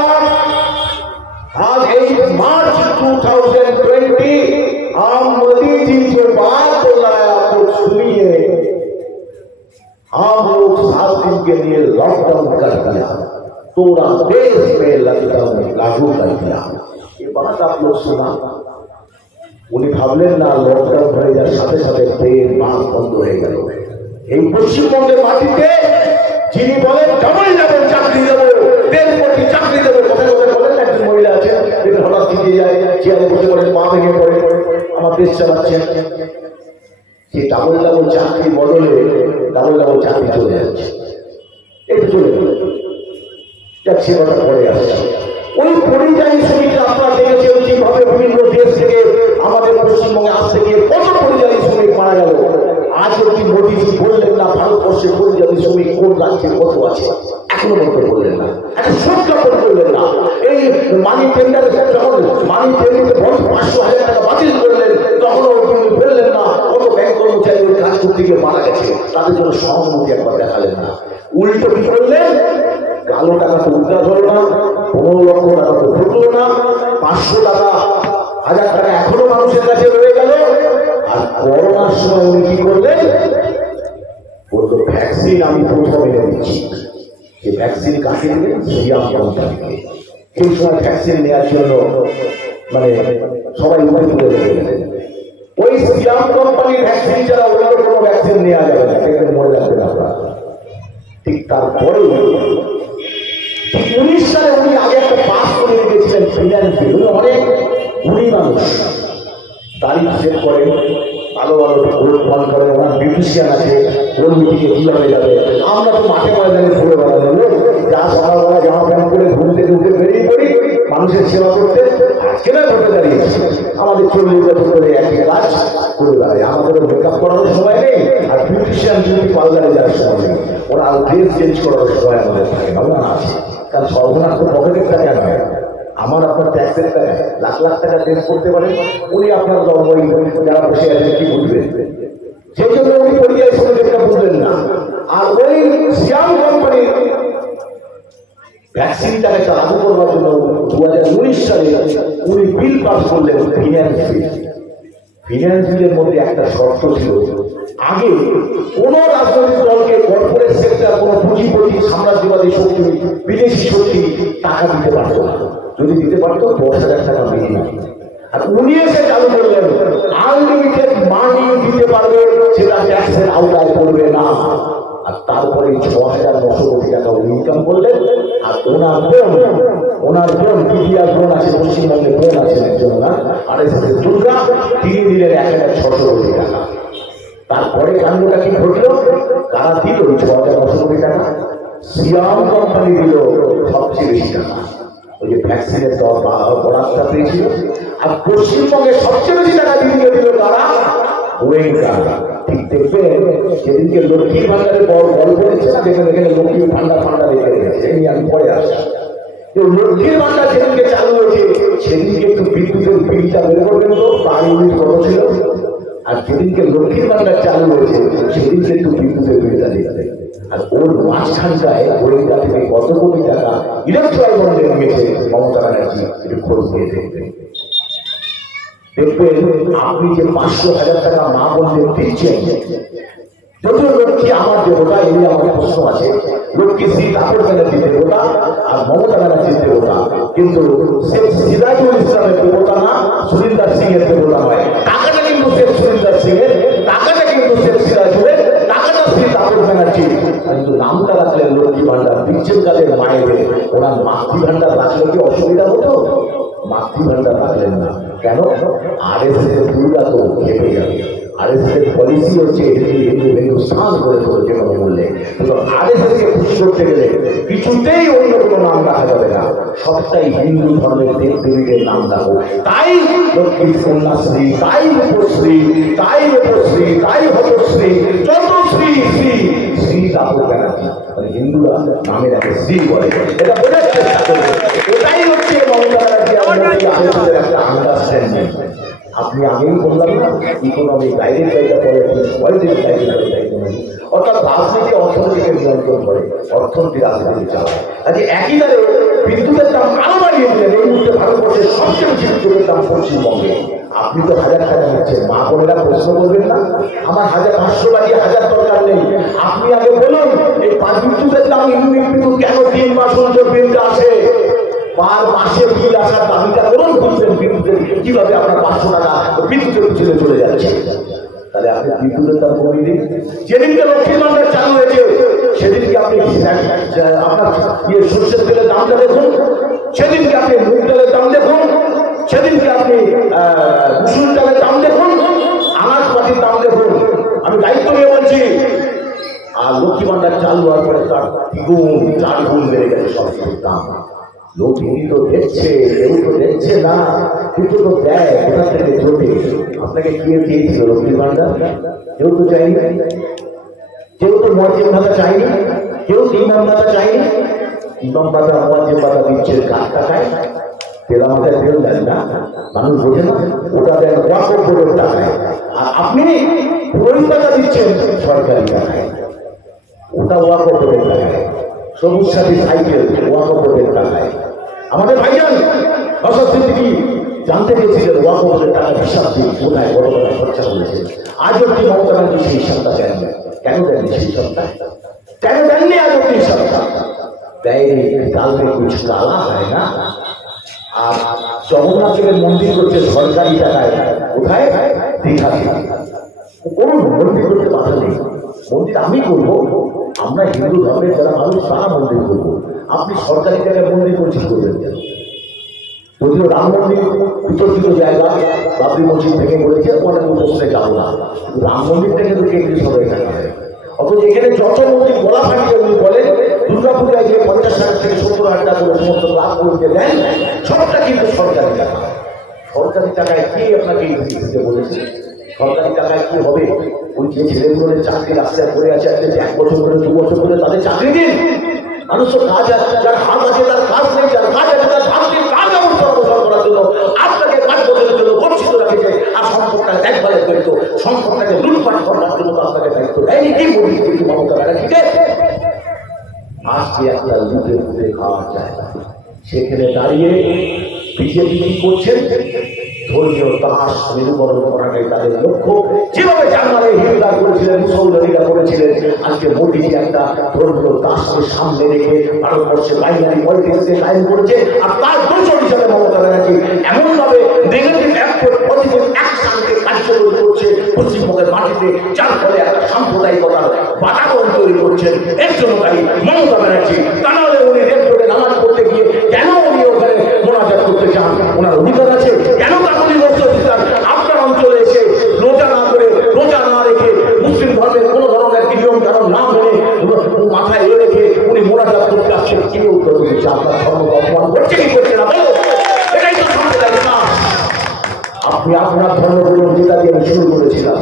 आज 8 मार्च 2020 हम मोदी जी जो बात बोल रहा है आप लोग सुनिए। हम लोग 7 दिन के लिए लॉकडाउन कर दिया, पूरा देश में लॉकडाउन लागू कर दिया। ये बात आप लोग सुना? উনি ভাবলেন না লকডাউন হয়ে যাওয়ার সাথে সাথে ট্রেন বাস বন্ধ হয়ে গেল। এই পশ্চিমবঙ্গের মাটিতে যিনি বলেন ডবল চাকরি দেবো, 1.5 কোটি চাকরি দেবো, কোথায় বলেন একজন মহিলা আছে হঠাৎ দিকে যায়, চেয়ারে বসে পড়ে পা ভেঙে পড়ে আমার দেশ চালাচ্ছে। সেই ডাবল চাকরি বদলে ডাবল চাকরি চলে যাচ্ছে, একটু চলে যাচ্ছে, কথা পড়ে আসছে। ওই পরিযায়ী শ্রমিকরা আপনারা দেখেছেন যেভাবে বিভিন্ন দেশ থেকে আমাদের পশ্চিমবঙ্গে আসতে গিয়ে কত পরিযায়ী শ্রমিক মারা গেল। আজ অব্দি মোদীজি বললেন না ভারতবর্ষে পরিযায়ী শ্রমিক কোন রাজ্যে কত আছে, এখনো বলতে বললেন না, একটা সত্যাপন করলেন না। এই মানি টেন্ডার যখন মানি টেন্ডারে 500,000 টাকা বাতিল করলেন, তখনও তিনি বললেন না কত ব্যাংক কর্মচারী ওই কাজ করতে গিয়ে মারা গেছে, তাদের জন্য সহানুভূতি একবার দেখালেন না। উল্টো কি করলেন? কালো টাকা তো উদ্ধার হলো না, 15 লক্ষ টাকা তো ঢুকলো না, 500 টাকা 1000 টাকা এখনো মানুষের কাছে রয়ে গেল। আর করোনার সময় উনি কি করলেন? বললো ভ্যাকসিন আমি প্রথম এনে দিচ্ছি। যে ভ্যাকসিন কাকে দিলেন? সিরাম কোম্পানিকে। সেই সময় ভ্যাকসিন নেওয়ার জন্য মানে সবাই উপায় তুলে রেখেছিলেন। ওই সিরাম কোম্পানির ভ্যাকসিন ছাড়া অন্য কোনো ভ্যাকসিন নেওয়া যাবে না, এটা মনে রাখবেন আপনারা। ঠিক তারপরে 19 সালে উনি আগে একটা পাস করে দিয়েছিলেন ফিনান্স বিল। উনি অনেক গুণী মানুষ, তারিখ সেট করেন, ভালো ভোট ফল করেন, ওনার বিউটিশিয়ান আছে, কোন মিটিংয়ে কিভাবে যাবে। আমরা তো মাঠে ময়দানে ঘুরে বেড়ানো লোক, যা সকালবেলা জামা প্যান্ট করে ঘুম থেকে উঠে বেরিয়ে পড়ি মানুষের সেবা করতে। কেন ভোটে দাঁড়িয়েছে? আমাদের 40 বছর ধরে একই কাজ করে দাঁড়ায়, আমাদেরও মেকআপ করার সময় নেই, আর বিউটিশিয়ান বিউটি পার্লারে যাওয়ার সময় নেই, ওরা ড্রেস চেঞ্জ করার সময় আমাদের থাকে না, ওরা আছে। কারণ সর্বনাশ তো পকেটের টাকা নয়, আমার আপনার ট্যাক্সের টাকা, লাখ লাখ টাকা চেঞ্জ করতে পারেন। উনি আপনার যারা বসে আছেন কি বুঝবেন? সেই জন্য উনি পরিযায়ী শ্রমিকটা বুঝলেন না। আর ওই সিয়াম কোম্পানির ভ্যাকসিনটাকে লাগু করবার জন্য 2019 সালে উনি বিল পাস করলেন ফিনান্স বিল। ফিনান্স বিলের মধ্যে একটা শর্ত ছিল, আগে কোন রাজনৈতিক দলকে কর্পোরেট সেক্টর, কোন পুঁজিপতি, সাম্রাজ্যবাদী শক্তি, বিদেশি শক্তি টাকা দিতে পারত না। যদি দিতে পারতো 10,000 টাকা মিনিমাম। আর উনি এসে চালু করলেন আনলিমিটেড মানি দিতে পারবে, সেটা ট্যাক্সের আওতায় পড়বে না। আর তারপরে 6,900 কোটি টাকা উনি ইনকাম করলেন। আর ওনার বোন পিডিআর বোন আছে, পশ্চিমবঙ্গে বোন আছে একজন, না আরএসএস দুর্গা, তিনি দিলেন 1,600 কোটি টাকা। তারপরে কাণ্ডটা কি ঘটল? কারা দিল 6,900 কোটি টাকা? সিয়াম কোম্পানি দিল সবচেয়ে বেশি টাকা, ওই যে ভ্যাকসিনের বরাদ্দটা পেয়েছিল। আর পশ্চিমবঙ্গে সবচেয়ে বেশি টাকা দিয়ে দিল তারা গোয়েঙ্কা। ঠিক দেখবেন সেদিনকে লক্ষ্মীর ভান্ডারের গল্প দিচ্ছে না, দেখবেন এখানে লক্ষ্মীর ভান্ডার রেখে রেখেছে, এই আমি পরে আসছি। লক্ষ্মীর ভান্ডার যেদিনকে চালু হয়েছে সেদিনকে একটু বিদ্যুতের বিলটা বের করবেন তো, তার ইউনিট কত ছিল? আর যেদিনকে লক্ষ্মীর ভান্ডার চালু হয়েছে সেদিনকে একটু বিদ্যুতের বিলটা দিয়ে দেবে। আর ওর মাঝখানটায় গোয়েন্দা থেকে কত কোটি টাকা ইলেকট্রাল বন্ডে নিয়েছে মমতা ব্যানার্জি, একটু খোঁজ নিয়ে দেখবেন। দেখবেন আপনি যে 500,000 টাকা মা বোনদের দিচ্ছেন, যদিও লক্ষ্মী আমার দেবতা, এই আমার প্রশ্ন আছে, লক্ষ্মী শ্রী তাপস ব্যানার্জির দেবতা আর মমতা ব্যানার্জির দেবতা, কিন্তু শেখ সিরাজুল ইসলামের দেবতা না, সুরিন্দর সিং এর দেবতা নয়। টাকাটা কিন্তু শেখ সুরিন্দর সিং এর, টাকাটা কিন্তু শেখ সিরাজুলের, টাকাটা শ্রী তাপস ব্যানার্জি। কিন্তু নামটা রাখলেন লক্ষ্মী ভান্ডার, দিচ্ছেন কাদের? মায়েদের। ওনার মাতৃ ভান্ডার রাখলে কি অসুবিধা হতো? মাতৃ ভান্ডার রাখলেন না কেন? আরএসএস এর দুর্গা তো খেপে যাবে। আরএসএস এর পলিসি হচ্ছে হিন্দুস্তান করে যে কোনো বললে, কিন্তু আরএসএস কে খুশি করতে গেলে কিছুতেই অন্য কোনো নাম রাখা যাবে না, সবটাই হিন্দু ধর্মের দেব দেবীদের নাম রাখো। তাই লক্ষ্মী কন্যাশ্রী, তাই রূপশ্রী, তাই রূপশ্রী, তাই হতশ্রী, যত শ্রী শ্রী শ্রী তাপস ব্যানার্জি, হিন্দুরা নামের আগে শ্রী বলে। এটা বোঝার চেষ্টা করবে, এটাই হচ্ছে মমতা ব্যানার্জি আরএসএসের একটা আন্ডারস্ট্যান্ডিং। আপনি আগেই বললাম না, ইকোনমি গাইডের জায়গা করে, পলিটিক্স গাইডের জায়গা করে, অর্থাৎ রাজনীতি অর্থনীতিকে নিয়ন্ত্রণ করে, অর্থনীতি রাজনীতি চালায়। আজকে একই দাঁড়ে বিদ্যুতের দাম আরো বাড়িয়ে দিলেন। এই মুহূর্তে ভারতবর্ষের সবচেয়ে বেশি বিদ্যুতের দাম পশ্চিমবঙ্গে। আপনি তো 1,000 টাকা নিচ্ছেন, মা বোনেরা প্রশ্ন করবেন না, আমার 1,500 লাগিয়ে 1,000 দরকার নেই। আপনি আগে বলুন এই বিদ্যুতের দাম ইউনিট বিদ্যুৎ কেন 3 মাস অন্তর বিলটা আসে? পার মাসে বিল আসার দাবিটা করুন, বুঝবেন বিদ্যুতের কিভাবে আপনার 500 টাকা বিদ্যুতের পিছনে চলে যাচ্ছে। তাহলে আপনি বিদ্যুতের দাম কমিয়ে দিন। যেদিনকে লক্ষ্মীর ভান্ডার চালু হয়েছে সেদিনকে আপনি আপনার সর্ষের তেলের দামটা দেখুন, সেদিনকে আপনি মুগ ডালের দাম দেখুন, সেদিনকে আপনি মুসুর ডালের দাম দেখুন, আনাজপাতির দাম দেখুন। আমি দায়িত্ব নিয়ে বলছি। আর লক্ষ্মী ভান্ডার চালু হওয়ার পরে তার 4 গুণ বেড়ে গেছে সবকিছুর দাম। লোক তো দেখছে, কেউ তো দেখছে না, কিন্তু তো দেয়, কোথা থেকে চলবে? আপনাকে কে দিয়েছিল লক্ষ্মীর ভান্ডার? কেউ তো চাইনি, কেউ তো মর্জিম ভাতা চাইনি, কেউ তো ইমাম ভাতা চাইনি। ইমাম ভাতা মর্জিম ভাতা দিচ্ছে কার টাকায়? তেলা মাথায় তেল দেন না, মানুষ বোঝে না, ওটা দেন ওয়াকফ বোর্ডের টাকায়। আর আপনি পুরোহিত ভাতা দিচ্ছেন সরকারি টাকায়, ওটা ওয়াকফ বোর্ডের টাকায়। সবুজ সাথী সাইকেল ওয়াকফ বোর্ডের টাকায়। আমাদের ভাইজান নওশাদ সিদ্দিকী জানতে চেয়েছিলেন ওয়াকফ বোর্ডের টাকা হিসাব দিয়ে কোথায় বড় বড় খরচা করেছে। আজ অব্দি মমতা ব্যানার্জি সেই হিসাবটা দেন। কেন দেননি সেই হিসাবটা? কেন দেননি আজ অব্দি হিসাবটা? দেয়নি, কালকে কিছু কালা হয় না। আর জগন্নাথের মন্দির করছে সরকারি টাকায়, কোথায়? দীঘাতে। কোনো মন্দির করতে বাধা নেই, মন্দির আমি করবো, আমরা হিন্দু ধর্মের যারা মানুষ তারা মন্দির করবো। আপনি সরকারি জায়গায় মন্দির করছেন করবেন কেন? যদিও রাম মন্দির বিতর্কিত জায়গা, বাবরি মসজিদ থেকে বলেছে, অনেক প্রশ্নে যাবো না, রাম মন্দিরটা কিন্তু কেন্দ্রীয় সবাই থাকে। অথচ এখানে যত মন্দির বলা থাকে উনি বলেন দুর্গাপূজায় যে 50,000 থেকে 70,000 টাকা করে সমস্ত লাভ করতে দেন, সবটা কিন্তু সরকারি টাকা। সরকারি টাকায় কে আপনাকে দিতে বলেছে? সরকারি টাকায় কি হবে? ওই যে ছেলেগুলোর চাকরি রাস্তায় পড়ে আছে, 1 বছর করে 2 বছর করে তাদের চাকরি দিন। মানুষ তো কাজ আছে, যার হাত আছে তার কাজ নেই, যার কাজ আছে তার ভাবটির কাজ ব্যবস্থা অবসর করার জন্য আপনাকে 5 বছরের জন্য বঞ্চিত রেখেছে। আর সম্পদটা দেখভালের দায়িত্ব, সম্পদটাকে লুটপাট করার জন্য তো আপনাকে দায়িত্ব দেয়নি। কি বলি কিন্তু মমতা ব্যানার্জিকে আজকে একটা লুটে ফুটে খাওয়া যায়, সেখানে দাঁড়িয়ে বিজেপি কি করছেন? ধর্মীয় দাস মেরুকরণ করাটাই তাদের লক্ষ্য। যেভাবে জার্মানি হিটলার করেছিলেন, মুসলমানিরা করেছিলেন, আজকে মোদীজি একটা ধর্মীয় দাসকে সামনে রেখে ভারতবর্ষে বাইনারি পলিটিক্সকে কায়েম করেছে। আর তার দোষর হিসাবে মমতা ব্যানার্জি এমনভাবে নেগেটিভ পজিটিভ অ্যাকশনকে কার্যকরী করছে পশ্চিমবঙ্গের মাটিতে, যার ফলে একটা সাম্প্রদায়িকতার বাতাবরণ তৈরি করছেন। এর জন্য তাই মমতা ব্যানার্জি, তা নাহলে উনি রেড রোডে নামাজ পড়তে গিয়ে কেন উনি ওখানে মোনাজাত করতে চান? ওনার অধিকার আছে। কেন কাকুলি আপনার অঞ্চলে এসে রোজা না করে, রোজা না রেখে, মুসলিম ধর্মের কোন ধরনের নিয়ম কারণ না মেনে মাথায় রেখে উনি মোনাজাত করতে আসছেন? কি উত্তর দিচ্ছে? আপনার ধর্মকে অপমান করছে কি করছে না? বলো, এটাই তো সাম্প্রদায়িক দাস। আপনি আপনার ধর্ম করুন, যেটা দিয়ে আমি শুরু করেছিলাম,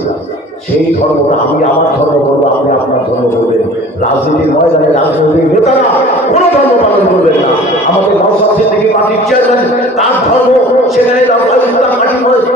সেই ধর্মটা আমি আমার ধর্ম করবো, আপনি আপনার ধর্ম করবেন। রাজনীতির ময়দানে রাজনৈতিক নেতারা কোন ধর্ম পালন করবেন না। আমাদের নওশাদ সিদ্দিকী পার্টির চেয়ারম্যান, তার ধর্ম, সেখানে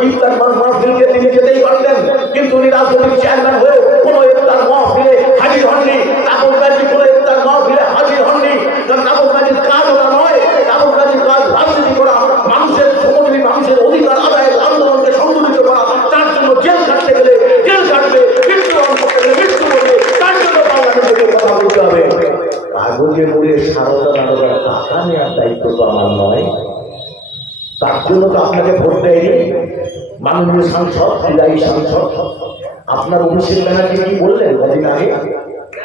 ইফতার মাহফিলকে তিনি যেতেই পারতেন, কিন্তু উনি রাজনৈতিক চেয়ারম্যান হয়ে কোন ইফতার মাহফিলে হাজির হননি। কাবুল গাজী কোন ইফতার মাহফিলে হাজির হননি। কারণ কাবুল গাজীর কাজ ওরা নয়, কাবুল গাজীর কাজ রাজনীতি করা, মানুষের সমাজে মানুষের অধিকার আদায়ের আন্দোলনকে সংগঠিত করা। তার জন্য জেল কাটতে গেলে জেল কাটবে, মৃত্যুবরণ করতে গেলে মৃত্যু করবে। তার জন্য বাংলাদেশকে কথা বলতে হবে। কাগজে মুড়ে সারদা নারদার টাকা নেওয়ার দায়িত্ব তো আমার নয়। তার জন্য তো আপনাকে ভোট দেয়নি মাননীয় সাংসদ, বিদায়ী সাংসদ। আপনার অভিষেক ব্যানার্জি কি বললেন কদিন আগে?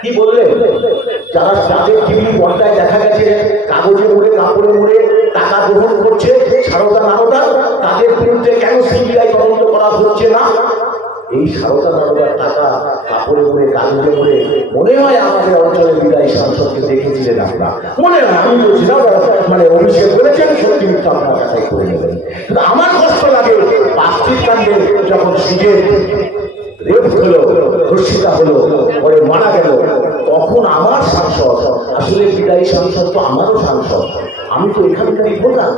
কি বললেন? যারা যাদের টিভি পর্দায় দেখা গেছে কাগজে মুড়ে কাপড়ে মুড়ে টাকা গ্রহণ করছে সারদা নারদা, তাদের বিরুদ্ধে কেন সিবিআই তদন্ত করা হচ্ছে না? এই সারদা নারদার টাকা কাপড়ে মুড়ে কাগজে মুড়ে মনে হয় আমাদের অঞ্চলের বিদায়ী সাংসদকে দেখেছিলেন আপনারা? মনে হয়, আমি বলছি না, মানে অভিষেক করেছেন, সত্যি মিথ্যা আপনার কাছে করে নেবেন। কিন্তু আমার কষ্ট লাগে পাঁচটির কাণ্ডে যখন সুজের রেপ হলো, ধর্ষিতা হলো, পরে মারা গেল, তখন আমার সাংসদ, আসলে বিদায়ী সাংসদ তো আমারও সাংসদ, আমি তো এখানকারই ভোটার।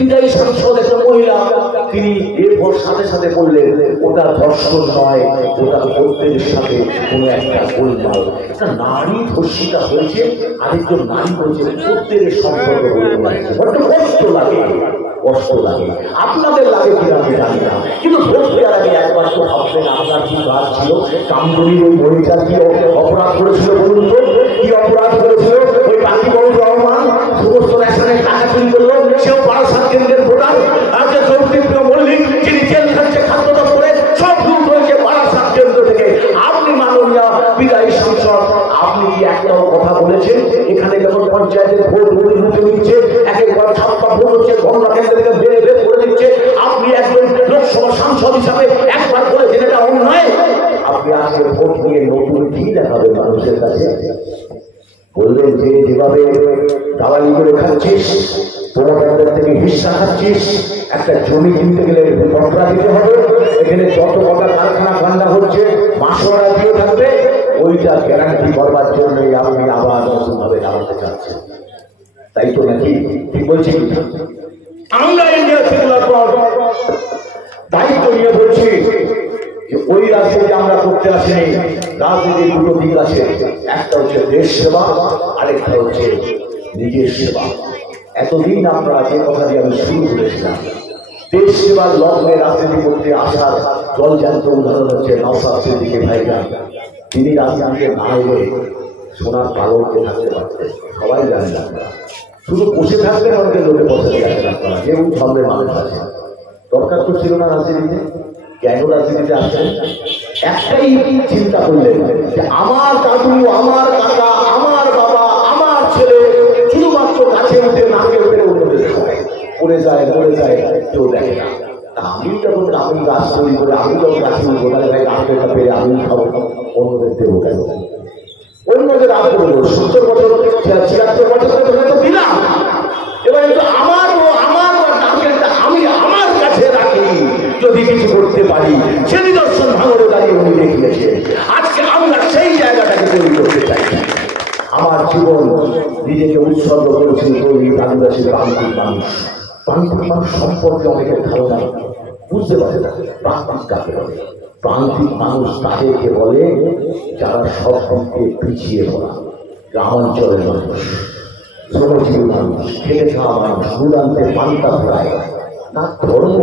বিদায়ী সাংসদ একটা মহিলা, তিনি এরপর সাথে সাথে বললেন ওটা ধর্ষণ নয়, ওটা প্রত্যেকের সাথে কোনো একটা গোলমাল, একটা নারী ধর্ষিতা হয়েছে, আরেকজন নারী হয়েছে, প্রত্যেকের সম্পর্ক বড্ড কষ্ট লাগে, কষ্ট লাগে। আপনাদের লাগে কিনা আমি জানি না, কিন্তু ভোট দেওয়ার আগে একবার তো ভাববেন আপনার কি কাজ ছিল। কামদুনির ওই মহিলা কি অপরাধ করেছিল বলুন তো? কি অপরাধ করেছিল? ওই বাকিবুর রহমান সমস্ত রেশনের টাকা চুরি করলো, সেও 12 কেন্দ্রের ভোটার। আর যে জ্যোতিপ্রিয় মল্লিক, যিনি জেল খাচ্ছে খাদ্য দপ্তরে, সব দূর হয়েছে 12 কেন্দ্র থেকে। আপনি মাননীয় বিদায়ী সাংসদ, আপনি কি একটাও কথা বলেছেন? এখানে যখন পঞ্চায়েতের ভোট উঠে দিচ্ছে, একবার 56 ভোট হচ্ছে, গণনা কেন্দ্র থেকে বেড়ে বের করে দিচ্ছে, আপনি একজন লোকসভা সাংসদ হিসাবে একবার বলেছেন এটা অন্যায়? আপনি আজকে ভোট নিয়ে নতুন কি দেখাবেন মানুষের কাছে? বললেন যে যেভাবে দালালি করে খাচ্ছিস, প্রমোটারদের থেকে হিস্সা খাচ্ছিস, একটা জমি কিনতে গেলে পট্টা দিতে হবে, এখানে যত কটা কারখানা ঠান্ডা হচ্ছে মাসোয়ারা দিয়ে থাকবে, ওইটা গ্যারান্টি করবার জন্যই আপনি আবার নতুন ভাবে দাঁড়াতে চাচ্ছেন, তাই তো নাকি? ঠিক বলছি কিনা? আমরা ইন্ডিয়া সেকুলার ফ্রন্ট দায়িত্ব নিয়ে বলছি যে ওই রাজনীতি আমরা করতে আসিনি। রাজনীতির দুটো দিক আছে, একটা হচ্ছে দেশ সেবা, আরেকটা হচ্ছে নিজের সেবা। এতদিন আমরা যে কথা দিয়ে আমি শুরু করেছিলাম, দেশ সেবার লগ্নে রাজনীতি করতে আসার জলজান্ত উদাহরণ হচ্ছে নওশাদ সিদ্দিকী ভাইজান। তিনি রাজনীতিতে না এলে সোনার পালকে থাকতে পারতেন, সবাই জানেন আপনারা। শুধু বসে থাকবেন, অনেকে লোকে বসে দিয়ে আসেন আপনারা, যেমন ধর্মের মানুষ আছে। দরকার তো ছিল না রাজনীতিতে, কেন রাজনীতিতে আসেন? একটাই চিন্তা করলেন যে আমার দাদু, আমার কাকা, আমার বাবা, আমার ছেলে শুধুমাত্র গাছে উঠে নাকে উঠে অন্যদের খায়, পড়ে যায় মরে যায়, কেউ দেখে না। আমি যখন আমি গাছ তৈরি করে আমি যখন গাছে উঠবো, তাহলে ভাই গাছটা পেরে আমি খাবো, অন্যদের দেবো কেন? অন্যদের আগে বলবো 70 বছর 76 বছর তো দিলাম, এবার কিন্তু আমার নারকেলটা আমি আমার দিয়েছে। আজকে আমরা সেই জায়গাটাকে তৈরি করতে চাই। আমার জীবন নিজেকে উৎসর্গ করেছি দলিত আদিবাসী প্রান্তিক মানুষ। প্রান্তিক মানুষ সম্পর্কে অনেকের ধারণা বুঝতে পারে না। প্রান্তিক কাকে বলে? প্রান্তিক মানুষ তাদেরকে বলে যারা সব দিকে পিছিয়ে পড়া, গ্রামাঞ্চলের মানুষ, শ্রমজীবী মানুষ, খেটে খাওয়া মানুষ, নুনান্তে পান্তা ফ্রায়। তার ধর্ম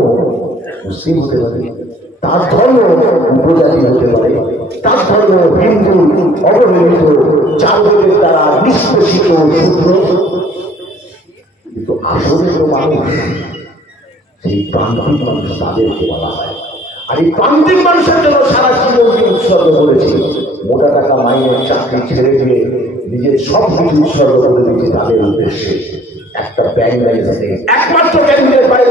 মুসলিম হতে পারে, তার ধর্ম উপজাতি হতে পারে, তার ধর্ম হিন্দু, অবহেলিত, চাঁদের দ্বারা নিষ্পেষিত শূদ্র, কিন্তু আসলে তো মানুষ সেই প্রান্তিক মানুষ তাদেরকে বলা হয়। আর এই প্রান্তিক মানুষের জন্য সারা জীবনকে উৎসর্গ করেছে। মোটা টাকা মাইনের চাকরি ছেড়ে দিয়ে নিজের সব কিছু উৎসর্গ করে দিয়েছে তাদের উদ্দেশ্যে। একটা ব্যাংক ব্যালেন্স নেই, একমাত্র ক্যান্ডিডেট বাইরে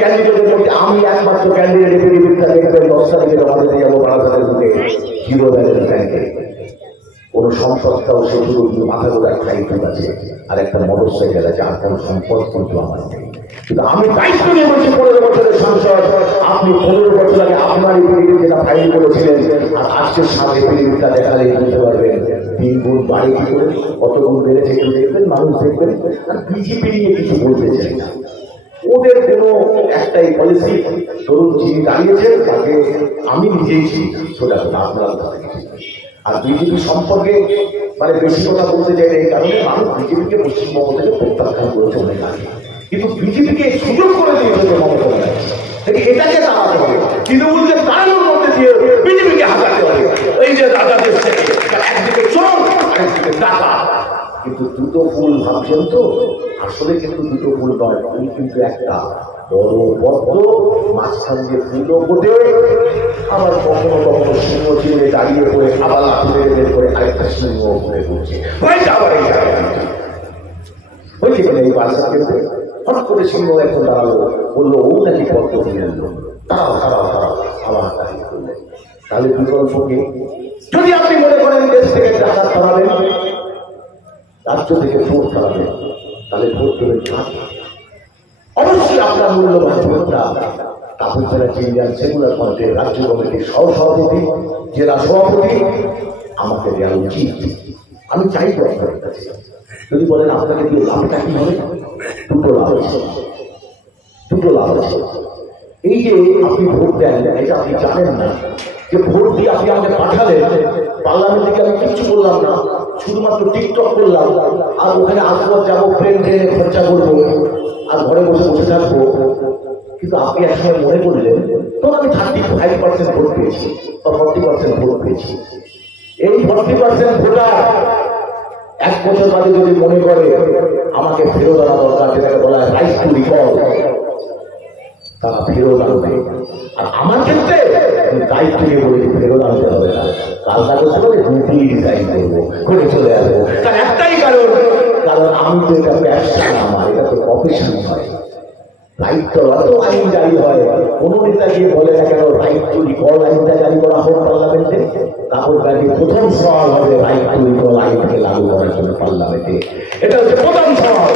ক্যান্ডিডেটের মধ্যে আমি একমাত্র ক্যান্ডিডেট। এফিডেভিটটা দেখবেন 10 তারিখে জমা দিতে যাবো বারাসাতের বুকে জিরো ব্যালেন্স ব্যাংকে। কোন সম্পদটাও সে শুধু মাথা গোড়ায় খাইতে আছে, আর একটা মোটর সাইকেল আছে, আর কোন সম্পদ কিন্তু আমার নেই। কিন্তু আমি দায়িত্ব নিয়ে বলছি 15 বছরের সাংসদ, আপনি 15 বছর আগে আপনার এফিডেভিট যেটা ফাইল করেছিলেন আর আজকের সাথে এফিডেভিটটা দেখালে বুঝতে পারবেন 3 গুণ বাড়ে কি করে, কত গুণ বেড়েছে একটু দেখবেন, মানুষ দেখবেন। আর বিজেপি নিয়ে কিছু বলতে চাই না, ওদের কোনো একটাই পলিসি। ধরুন যিনি দাঁড়িয়েছেন তাকে আমি নিজেই চিনি, সোজা কথা আপনারা ধরেন। আর বিজেপি সম্পর্কে মানে বেশি কথা বলতে চাই এই কারণে মানুষ বিজেপিকে পশ্চিমবঙ্গ থেকে প্রত্যাখ্যান করেছে অনেক আগে, কিন্তু বিজেপিকে সুযোগ করে দিয়েছে মমতা ব্যানার্জি। এটাকে দাঁড়াতে হবে, তৃণমূলকে দাঁড়ানোর মধ্যে দিয়ে বিজেপিকে হাঁটাতে হবে। এই যে দাদাদের থেকে একদিকে চোখ একদিকে টাকা, কিন্তু দুটো ফুল ভাবছেন তো, আসলে কিন্তু দুটো ফুল নয়, ফুল কিন্তু একটা বড় পদ্ম, মাঝখান দিয়ে ফুলও ফোটে, আবার কখনো কখনো সিংহ চিনে দাঁড়িয়ে পড়ে আবার লাঠি বের করে আরেকটা সিংহ হয়ে পড়ছে। আবার এই হয়েছে কিনা এই বার্ষা কেন্দ্রে হঠাৎ করে সিংহ এখন দাঁড়ালো, বললো ও নাকি পদ্ম ফুলের লোক, তারাও তারাও তারাও আবার দাঁড়িয়ে করলেন। তাহলে বিকল্প কি? যদি আপনি মনে করেন দেশ থেকে টাকা সরাবেন, রাজ্য থেকে ভোট সরাবেন, তাহলে ভোট দেবেন অবশ্যই আপনার মূল্যবান ভোটটা তাপস ব্যানার্জি ইন্ডিয়ান সেকুলার ফ্রন্টের রাজ্য কমিটির সহসভাপতি, জেলা সভাপতি আমাকে দেওয়া উচিত। আমি চাইব আপনাদের কাছে, যদি বলেন আপনাকে দিয়ে লাভটা কি হবে, দুটো লাভ আছে, দুটো লাভ আছে। এই যে আপনি ভোট দেন, এটা আপনি জানেন না যে ভোট দিয়ে আপনি আমাকে পাঠালেন পার্লামেন্ট থেকে, আমি কিচ্ছু করলাম না, শুধুমাত্র টিকটক করলাম, আর ওখানে আসবো যাবো, প্লেন ট্রেনে খরচা করবো, আর ঘরে বসে বসে থাকবো। কিন্তু আপনি একসময় মনে করলেন তখন আমি 35% ভোট পেয়েছি বা 40% ভোট পেয়েছি। এই 40% ভোটার 1 বছর বাদে যদি মনে করে আমাকে ফেরত আনা দরকার, যেটাকে বলা হয় রাইট টু রিকল, তারা ফেরত আনবে। আর আমার ক্ষেত্রে দায়িত্ব নিয়ে বলি ফেরত আনতে হবে না, কালকা করতে হবে, রুটি ডিজাইন করবো, করে চলে আসবো। তার একটাই কারণ, কারণ আমি তো এটা ব্যবসা না, আমার এটা তো প্রফেশন হয়। রাইট তো অত আইন জারি হয়, কোন নেতা গিয়ে বলে না কেন রাইট টু রিকল আইনটা জারি করা হোক পার্লামেন্টে, তারপর গাড়ি প্রথম সওয়াল হবে রাইট টু রিকল আইনকে লাগু করার জন্য পার্লামেন্টে। এটা হচ্ছে প্রথম সওয়াল।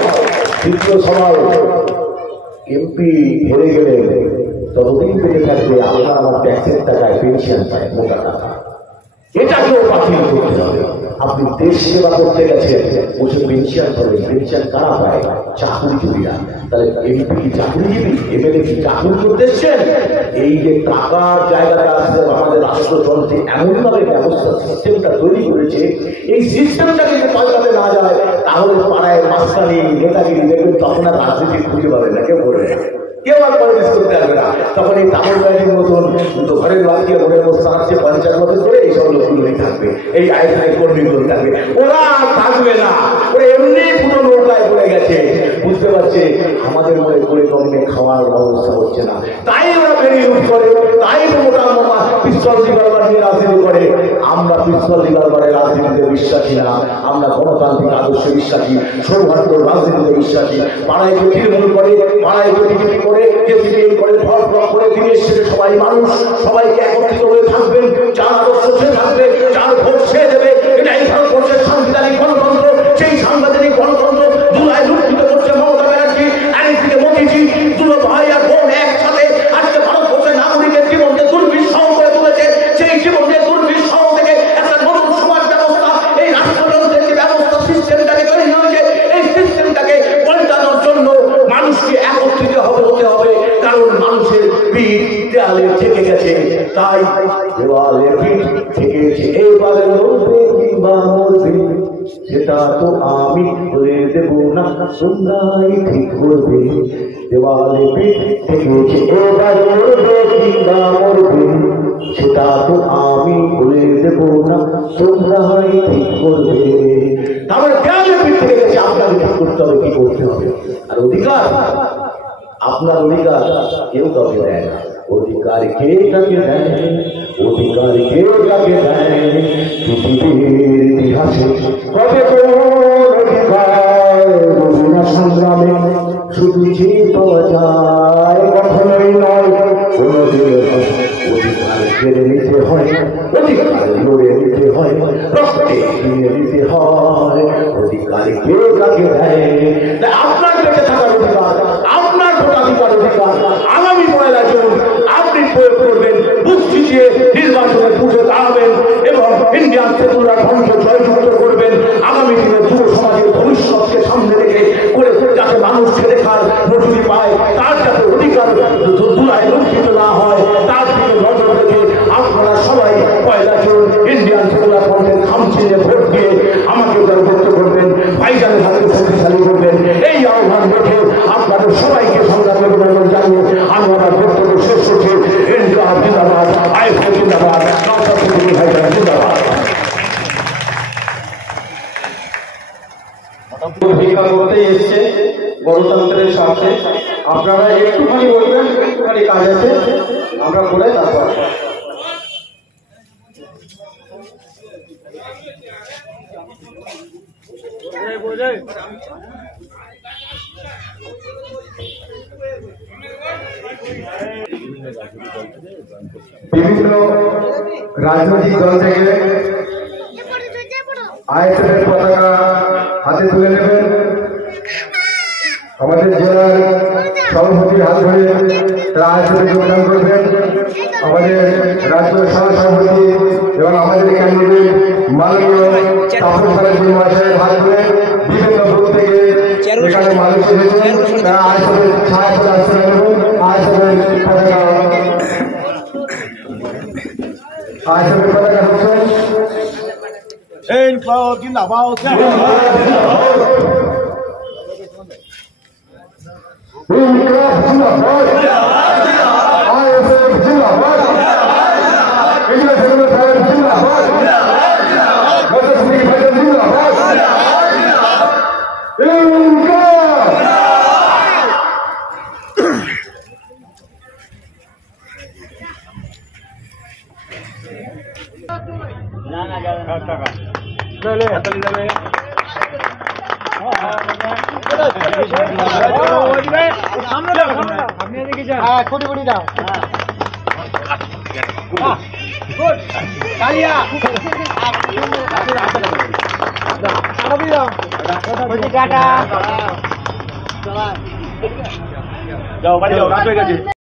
দ্বিতীয় সওয়াল, এমপি হেরে গেলে ততদিন পেটে থাকবে আপনার আমার ট্যাক্সের টাকায় পেনশন পায়, মোটা টাকা, এটাকেও বাতিল করতে হবে। আপনি দেশ সেবা করতে গেছেন, বসে পেনশন করবেন, পেনশন কারা পায়? চাকরিজীবীরা। তাহলে এমপি কি চাকরিজীবী, এমএলএ কি চাকরি করতে এসছেন? এই যে টাকার জায়গাটা আছে আমাদের রাষ্ট্রযন্ত্রে এমনভাবে ব্যবস্থা সিস্টেমটা তৈরি করেছে, এই সিস্টেমটা যদি পাল্টাতে না যায় তাহলে পাড়ায় মাস্তানি নেতাগিরি দেখবেন, তখন আর রাজনীতি খুঁজে পাবে না, কেউ করবে না, কেউ আর পলিটিক্স করতে পারবে না। তখন এই তামিল বাহিনীর মতন তো ঘরের বাদকে ঘরের বস্তা আসছে 50 বছর করে এইসব লোকগুলোই থাকবে, এই আইনের কর্মীগুলো থাকবে, ওরা থাকবে না, ওরা এমনি পুরো নৌকায় পড়ে গেছে, বুঝতে পারছে আমাদের মনে করে কমে খাওয়ার ব্যবস্থা হচ্ছে না, তাই ওরা বেরিয়ে উঠ করে, তাই মোটা মোটা পিস্তল রিভলভার নিয়ে রাজনীতি করে। আমরা পিস্তল রিভলভারের রাজনীতিতে বিশ্বাসী না, আমরা গণতান্ত্রিক আদর্শে বিশ্বাসী, সৌহার্দ্য রাজনীতিতে বিশ্বাসী। পাড়ায় যে তৃণমূল করে, পাড়ায় যে বিজেপি করে, যে সিপিএম করে, ভর ব্লক করে, দিনের শেষে সবাই মানুষ, সবাইকে একত্রিত হয়ে থাকবেন, যার আদর্শ সে থাকবে, যার ভোট সে দেবে। এটাই ভারতবর্ষের সাংবিধানিক গণতন্ত্র। সেই সাংবিধানিক গণতন্ত্র জুলাই লুণ্ঠিত করছে মমতা ব্যানার্জি, একদিকে মোদীজি, দুটো ভাই আর বোন একসাথে আজকে ভারতবর্ষের নাগরিকের জীবনকে দুর্বিষহ করে তুলেছে। সেই জীবনের দেয়ালে থেকে গেছে, তাই দেওয়ালে পিঠ থেকেছে। এবার লড়বে কিংবা মরবে সেটা তো আমি বলে দেব না, তোমরাই ঠিক করবে। দেওয়ালে পিঠ থেকেছে, এবার লড়বে কিংবা মরবে সেটা তো আমি বলে দেব না, তোমরাই ঠিক করবে। তারপরে দেওয়ালে পিঠ থেকে গেছে, আপনাকে ঠিক করতে হবে, কি করতে হবে। আর অধিকার, আপনার অধিকার কেউ কাউকে দেয় না। অধিকার কে কাকে দেয়, অধিকার কে কাকে দেয়, পৃথিবীর ইতিহাসে কবে কোন অধিকার রবীন্দ্র সংগ্রামে শুধু যে পাওয়া যায়, কখনোই নয় কোনদিন। অধিকার কেড়ে নিতে হয়, অধিকার লড়ে নিতে হয়, রক্তে কিনে নিতে হয়। অধিকার কে কাকে দেয়, আপনার বেঁচে থাকার অধিকার, আপনার ভোটাধিকার অধিকার আগামী 1 জুন আপনি প্রয়োগ করবেন, বুঝছি যে নির্বাচনে পুজো দাঁড়াবেন এবং ইন্ডিয়ান সেকুলার ফ্রন্টকে জয়যুক্ত করবেন। আগামী দিনে যুব সমাজের ভবিষ্যৎকে সামনে রেখে করে যাতে মানুষ খেতে খার মজুরি পায়, তার যাতে অধিকার দুলায় লঙ্ঘিত না হয়, তার দিকে নজর রেখে আপনারা সবাই 1 জুন ইন্ডিয়ান সেকুলার ফ্রন্টের খামচিনে ভোট দিয়ে আমাকে জয়যুক্ত করবেন, ভাইজানের হাতে শক্তিশালী করবেন। এই আহ্বান রেখে আপনাদের সবাইকে সংগ্রামে অভিনন্দন জানিয়ে আমি আমার বক্তব্য শেষ করছি। ইনকিলাব জিন্দাবাদ, আইএসএফ জিন্দাবাদ, নওশাদ সিদ্দিকী ভাইজান জিন্দাবাদ। ভিক্ষা করতে এসছে গণতন্ত্রের স্বার্থে, আপনারা একটুখানি বলবেন, একটুখানি কাজ আছে, আমরা করে তারপর বিভিন্ন রাজনৈতিক দল থেকে আইএসএফের পতাকা হাতে তুলে নেবেন। আমাদের জেলার সভাপতির হাত ধরে তারা আইএসএফে যোগদান করবেন। আমাদের রাজ্য সহসভাপতি এবং আমাদের ক্যান্ডিডেট মাননীয় তাপস ব্যানার্জি মহাশয়ের হাত ধরে বিভিন্ন বুথ থেকে এখানে মানুষ এসেছেন, তারা আইএসএফের ছায়া করে আসতে নেবেন। আইএসএফের পতাকা হচ্ছেন ইনকিলাব জিন্দাবাদ, ইনকিলাব জিন্দাবাদ, আইএসএফ জিন্দাবাদ, ইন্ডিয়ান সেকুলার ফ্রন্ট জিন্দাবাদ, নওশাদ সিদ্দিকী ভাইজান জিন্দাবাদ, ইনকিলাব। আপনি এদিকে যান, হ্যাঁ কোটি কোটি দাও, গুড তালিয়া টাটা, যাও বাড়ি যাও, রাত হয়ে গেছে।